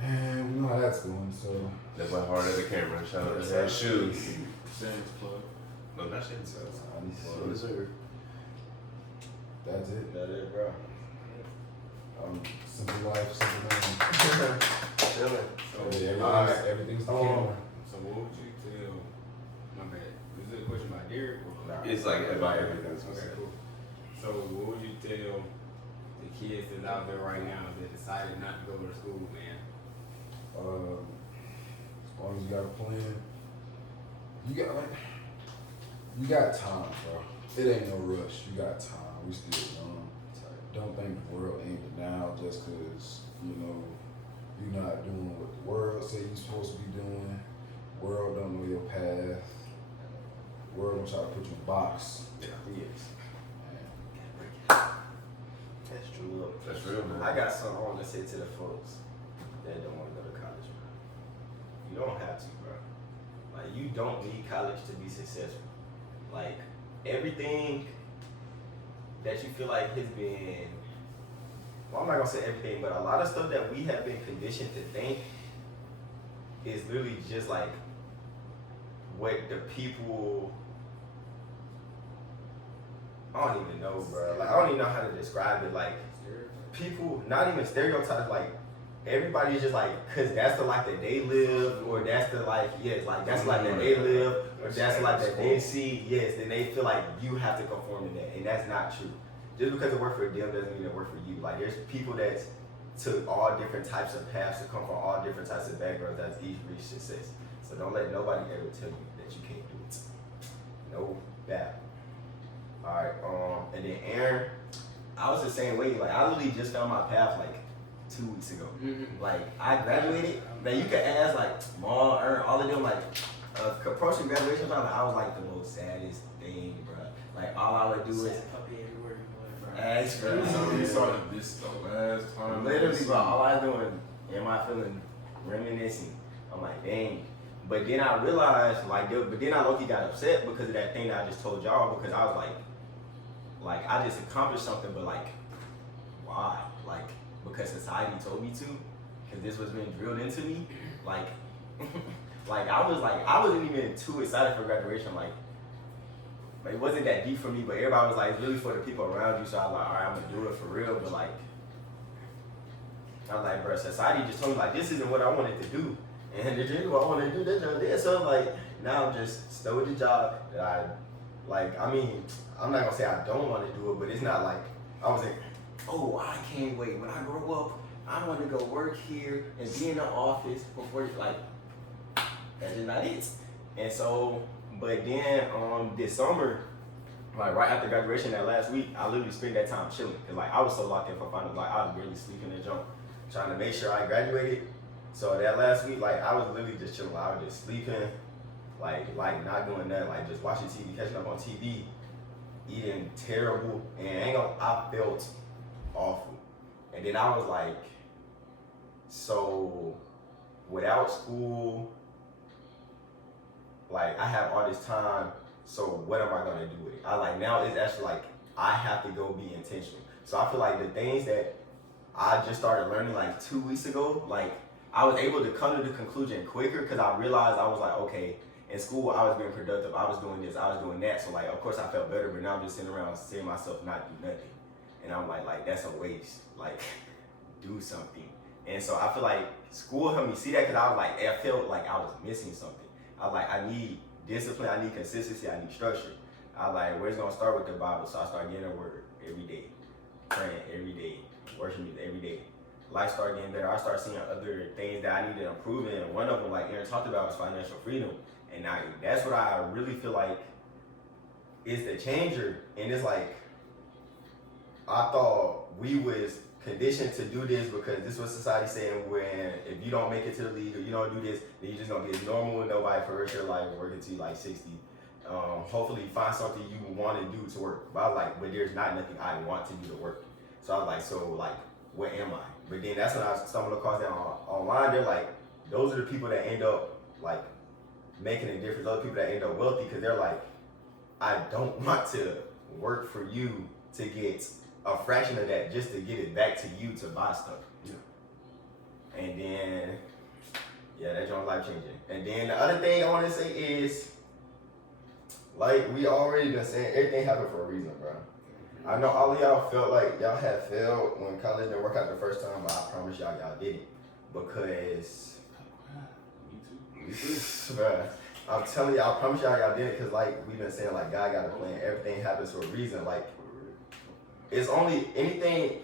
And we know how that's going, so That's my heart at the camera. Shout out to that shoes. Sam's Club. No, not shit. So well deserved. that's it. That it, bro. Simple life, simple money. Chilling. Everything's the camera. So what would you tell? My bad. Is it a question about Derek? Or It's like about everything. Okay, cool. So what would you tell the kids that's out there right now that decided not to go to school, man? As long as you got a plan, you got time, bro. It ain't no rush. You got time. We still young. Don't think the world ended now just because, you're not doing what the world say you're supposed to be doing. The world don't know your path. The world don't try to put you in a box. Yes. That's true. That's real, man. I got something I want to say to the folks. that don't want to go to college, bro. You don't have to, bro. Like, you don't need college to be successful. Like, everything that you feel like has been, well, I'm not gonna say everything, but a lot of stuff that we have been conditioned to think is literally just like what the people, I don't even know, bro. Like, I don't even know how to describe it. Like, people, not even stereotypes, like, everybody's just like, cause that's the life that they live, or that's the life, yes, like that's the life that they live, or that's the life that they see, yes, then they feel like you have to conform to that, and that's not true. Just because it worked for them doesn't mean it worked for you. Like, there's people that took all different types of paths to come from all different types of backgrounds that's each reach success. So don't let nobody ever tell you that you can't do it. No bad. Alright, and then Aaron, I was the same way. Like, I literally just found my path like 2 weeks ago. Like, I graduated. Man, you could ask like Mom, Aaron, all of them. Like, approaching graduation time, I was like the most saddest thing, bro. Like, all I would do is ask, bro. We saw this the last time. Literally, bro. All I was doing, am I feeling reminiscing? I'm like, dang. But then I realized, like, but then I low-key got upset because of that thing that I just told y'all, because I was like, I just accomplished something, but like, why? Like, because society told me to, because this was being drilled into me. Like, I wasn't even too excited for graduation. Like, it wasn't that deep for me, but everybody was like, it's really for the people around you. So I was like, all right, I'm gonna do it for real. But like, I was like, bro, society just told me like, this isn't what I wanted to do. And this is what I wanted to do, this and this. So I'm like, now I'm just still with the job that I, like, I mean, I'm not gonna say I don't want to do it, but it's not like, I was like, oh, I can't wait. When I grow up, I want to go work here and be in the office before, like, that's just not it. And so, but then this summer, like right after graduation that last week, I literally spent that time chilling. Cause like I was so locked in for finals, like I was really sleeping and jump, trying to make sure I graduated. So that last week, like I was literally just chilling. I was just sleeping, like not doing nothing, like just watching TV, catching up on TV, eating terrible, and I felt awful. And then I was like, so without school, like I have all this time, so what am I gonna do with it? I like now it's actually like I have to go be intentional. So I feel like the things that I just started learning like 2 weeks ago, like I was able to come to the conclusion quicker because I realized I was like, okay, in school I was being productive, I was doing this, I was doing that. So like of course I felt better, but now I'm just sitting around seeing myself not do nothing. And I'm like that's a waste. Like do something. And so I feel like school helped me see that because I was like, I felt like I was missing something. I was like, I need discipline, I need consistency, I need structure. I was like, where's gonna start with the Bible? So I started getting a word every day, praying every day, worshiping every day. Life started getting better. I started seeing other things that I needed to improve in. And one of them, like Aaron talked about, was financial freedom. And that's what I really feel like is the changer. And it's like, I thought we was conditioned to do this because this was society saying when if you don't make it to the league or you don't do this, then you're just gonna be normal with nobody for the rest of your life, working to like 60. Hopefully you find something you want to do to work. But I was like, but there's not nothing I want to do to work. So I was like, so like, what am I? But then that's when I stumbled across that online. They're like, those are the people that end up like making a difference. Those people that end up wealthy because they're like, I don't want to work for you to get a fraction of that just to get it back to you to buy stuff. Yeah. And then, yeah, that joint's life changing. And then the other thing I want to say is, like we already been saying, everything happened for a reason, bro. I know all of y'all felt like y'all had failed when college didn't work out the first time, but I promise y'all did it. Because, me too. Bro, I'm telling y'all, I promise y'all did it because like we've been saying, like God got a plan. Everything happens for a reason. Like, it's anything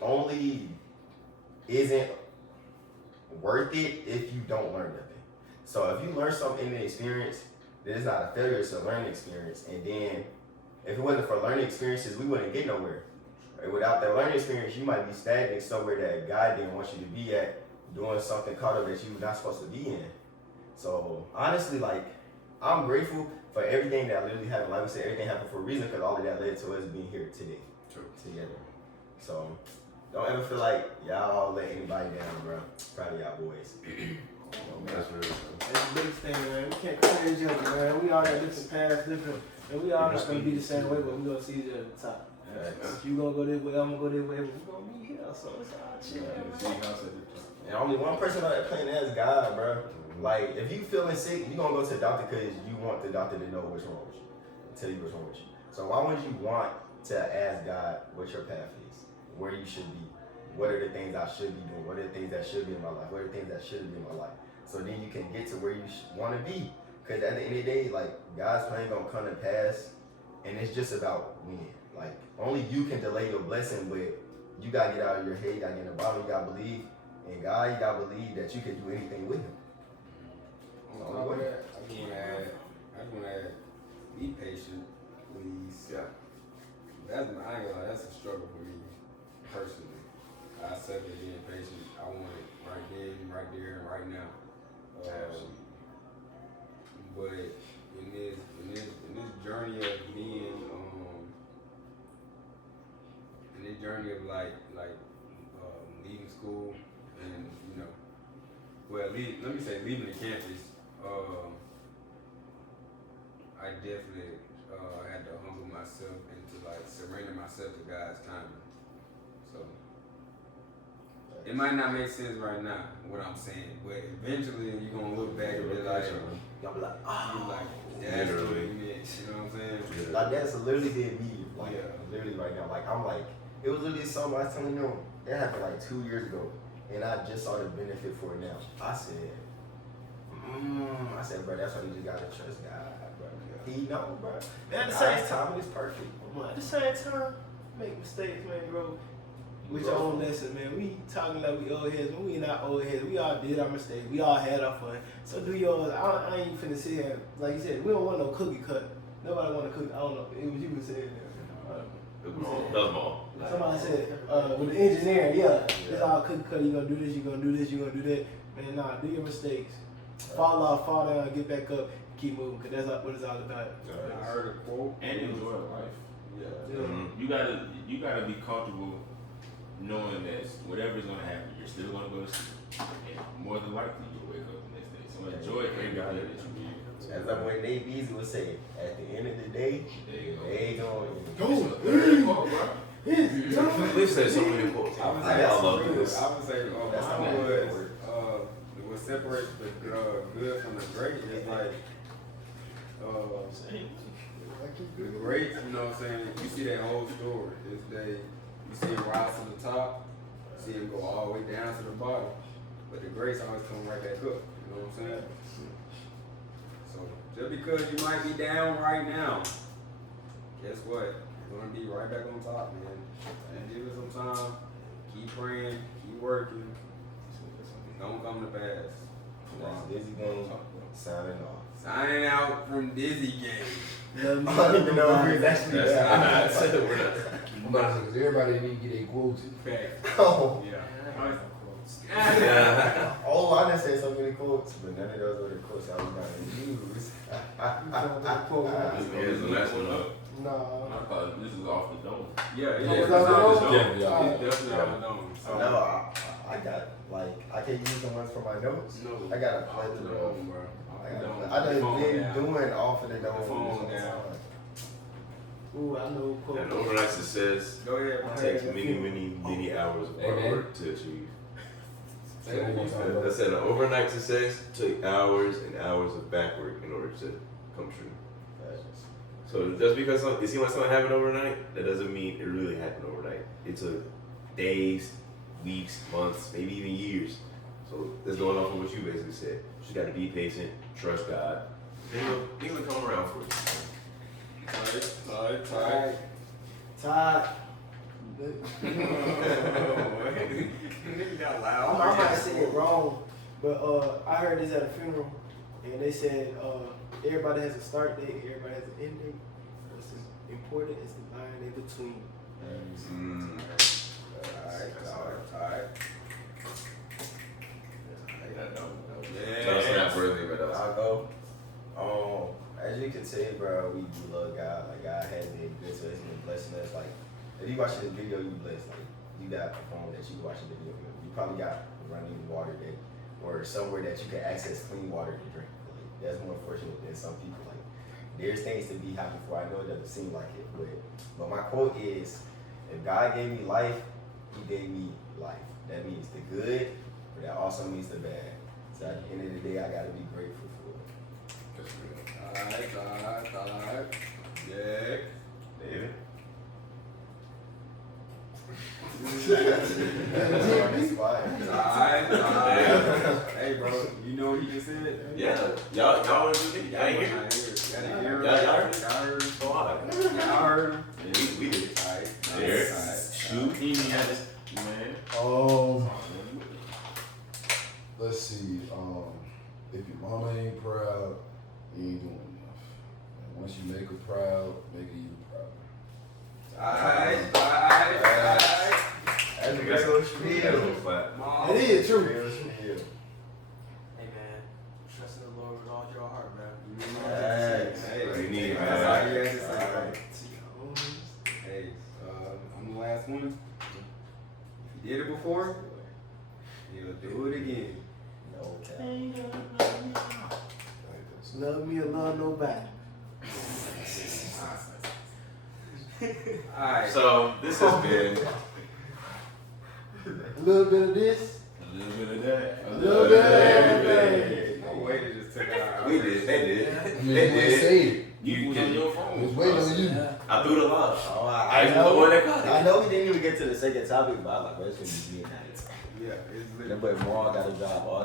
isn't worth it if you don't learn nothing. So if you learn something in the experience, then it's not a failure, it's a learning experience. And then if it wasn't for learning experiences, we wouldn't get nowhere. Right? Without that learning experience, you might be stagnant somewhere that God didn't want you to be at, doing something caught up that you're not supposed to be in. So honestly, like, I'm grateful for everything that literally happened. Like we said, everything happened for a reason because all of that led to us being here today. Together. So Don't ever feel like y'all let anybody down, bro. Proud of y'all boys. That's real. That's the biggest thing, man. We can't compare each other, man. We all got different paths, different, and we all not gonna be the same way, but we gonna see each other at the top. If you gonna go this way, I'm gonna go this way, but we gonna be here, so it's all chill. And only one person on that plane is God, bro. Like, if you feeling sick, you gonna go to the doctor because you want the doctor to know what's wrong with you, tell you what's wrong with you. So why would you want to ask God what your path is, where you should be, what are the things I should be doing, what are the things that should be in my life, what are the things that shouldn't be in my life. So then you can get to where you want to be. Because at the end of the day, like, God's plan gonna come to pass, and it's just about when. Like, only you can delay your blessing, but you gotta get out of your head, you gotta get in the bottom, you gotta believe in God, you gotta believe that you can do anything with Him. I just want to add, be patient, please. Yeah. I ain't gonna lie, that's a struggle for me, personally. I suck at being patient. I want it right then, right there, and right now. But in this journey of being, in this journey of leaving school and let me say leaving the campus, I definitely had to humble myself and to surrender myself to God's timing. So it might not make sense right now what I'm saying, but eventually you're gonna look back and be like, Y'all be like, oh. that's what it meant. You know what I'm saying? Like, that's literally did me, like, literally right now. Like, I'm like, it was literally something I was telling you, that happened like 2 years ago, and I just saw the benefit for it now. I said, bro, that's why you just gotta trust God, bro. He know, bro. And at the same time, it's perfect. At the same time, make mistakes, man, bro. With your own lesson, man. We talking like we old heads, but we not old heads. We all did our mistakes. We all had our fun. So do yours. I ain't finna sit here. Like you said, we don't want no cookie cut. Nobody want a cookie. I don't know. It was you who said it. That's all. Somebody said, with the engineering, it's all cookie cut. You gonna do this, you gonna do this, you gonna do that. Man, nah, do your mistakes. Fall off, fall down, get back up, keep moving, because that's what it's all about. I heard a quote. And enjoy life. Yeah. Mm-hmm. You gotta be comfortable knowing that whatever's gonna happen, you're still gonna go to sleep. And more than likely you'll wake up the next day. So enjoy every day that you do. As that boy Nate Dizy would say, at the end of the day, they going. We've said so many quotes. I love this. I would say, what separates the good from the great is like, the greats, you know what I'm saying? You see that whole story. You see him rise to the top, you see him go all the way down to the bottom. But the greats always come right back up, you know what I'm saying? So just because you might be down right now, guess what? You're gonna be right back on top, man. And give it some time, keep praying, keep working. Don't come to pass. That's Dizy Gang signing off. Signing out from Dizy Gang. I don't even know who is actually We're Because everybody need to get a quote. Fact. Oh. Yeah. Yeah. Oh, I didn't say so many quotes, but none of those were the quotes I was going to use. Here's the last one up. No. I thought this is off the dome. Yeah, Oh, it's was that off the the dome? dome. Yeah. It's definitely off the dome. So, No, I got, like, I can't use the ones for my notes. no, I got a off the plethora dome, of. bro. Off the I dome. done Phone been down. doing off of the dome. The phone down. Ooh, I know quote. And overnight success Go ahead, bro. takes many hours of hard work to achieve. Say that one time, bro. I said an overnight success took hours and hours of back work in order to come true. So just because it seems like something happened overnight, that doesn't mean it really happened overnight. It took days, weeks, months, maybe even years. So that's going off of what you basically said. You just got to be patient, trust God. Things will come around for you. Tight. Todd. Nigga got I loud. might say it wrong, but I heard this at a funeral, and they said everybody has a start date, everybody has an end date. What's important is the line in between. Alright. That's not worthy, but I'll go. As you can see, bro, we do love God. Like, God has been good to us and blessing us. Like, if you watch this video, you blessed. Like, you got a phone that you can watch a video with. You probably got running water that, or somewhere that you can access clean water to drink. Like, that's more fortunate than some people. Like, there's things to be happy for. I know it doesn't seem like it, but my quote is, if God gave me life, He gave me life. That means the good, but that also means the bad. So at the end of the day, I gotta be grateful for it. Alright. Yeah. David. Alright. Hey, bro, you know what he just said? Yeah, y'all ain't hear? Y'all heard him? Y'all heard him? We did. Alright. Derek, Shoot. He had this, man. Let's see. If your mama ain't proud, you ain't doing enough. And once you make her proud, make her you proud. Alright. That's real spiel. It is true. Real spiel. Hey man, trust in the Lord with all your heart, man. We need it, That's man. all you have to say. Hey, I'm the last one. If you did it before, you'll do it again. No cap. Love me or love nobody. Alright. So this has been A little bit of this, a little bit of that, a little bit of everything. No way to just take it out. We did. They did. I mean, They they did. say it. You was can on your phone. It's waiting on you. I threw the line. Oh, I I just know what they call it. I know we didn't even get to the second topic, but I was like, bro, it's gonna be midnight. Yeah, it's That boy Maul got a job all the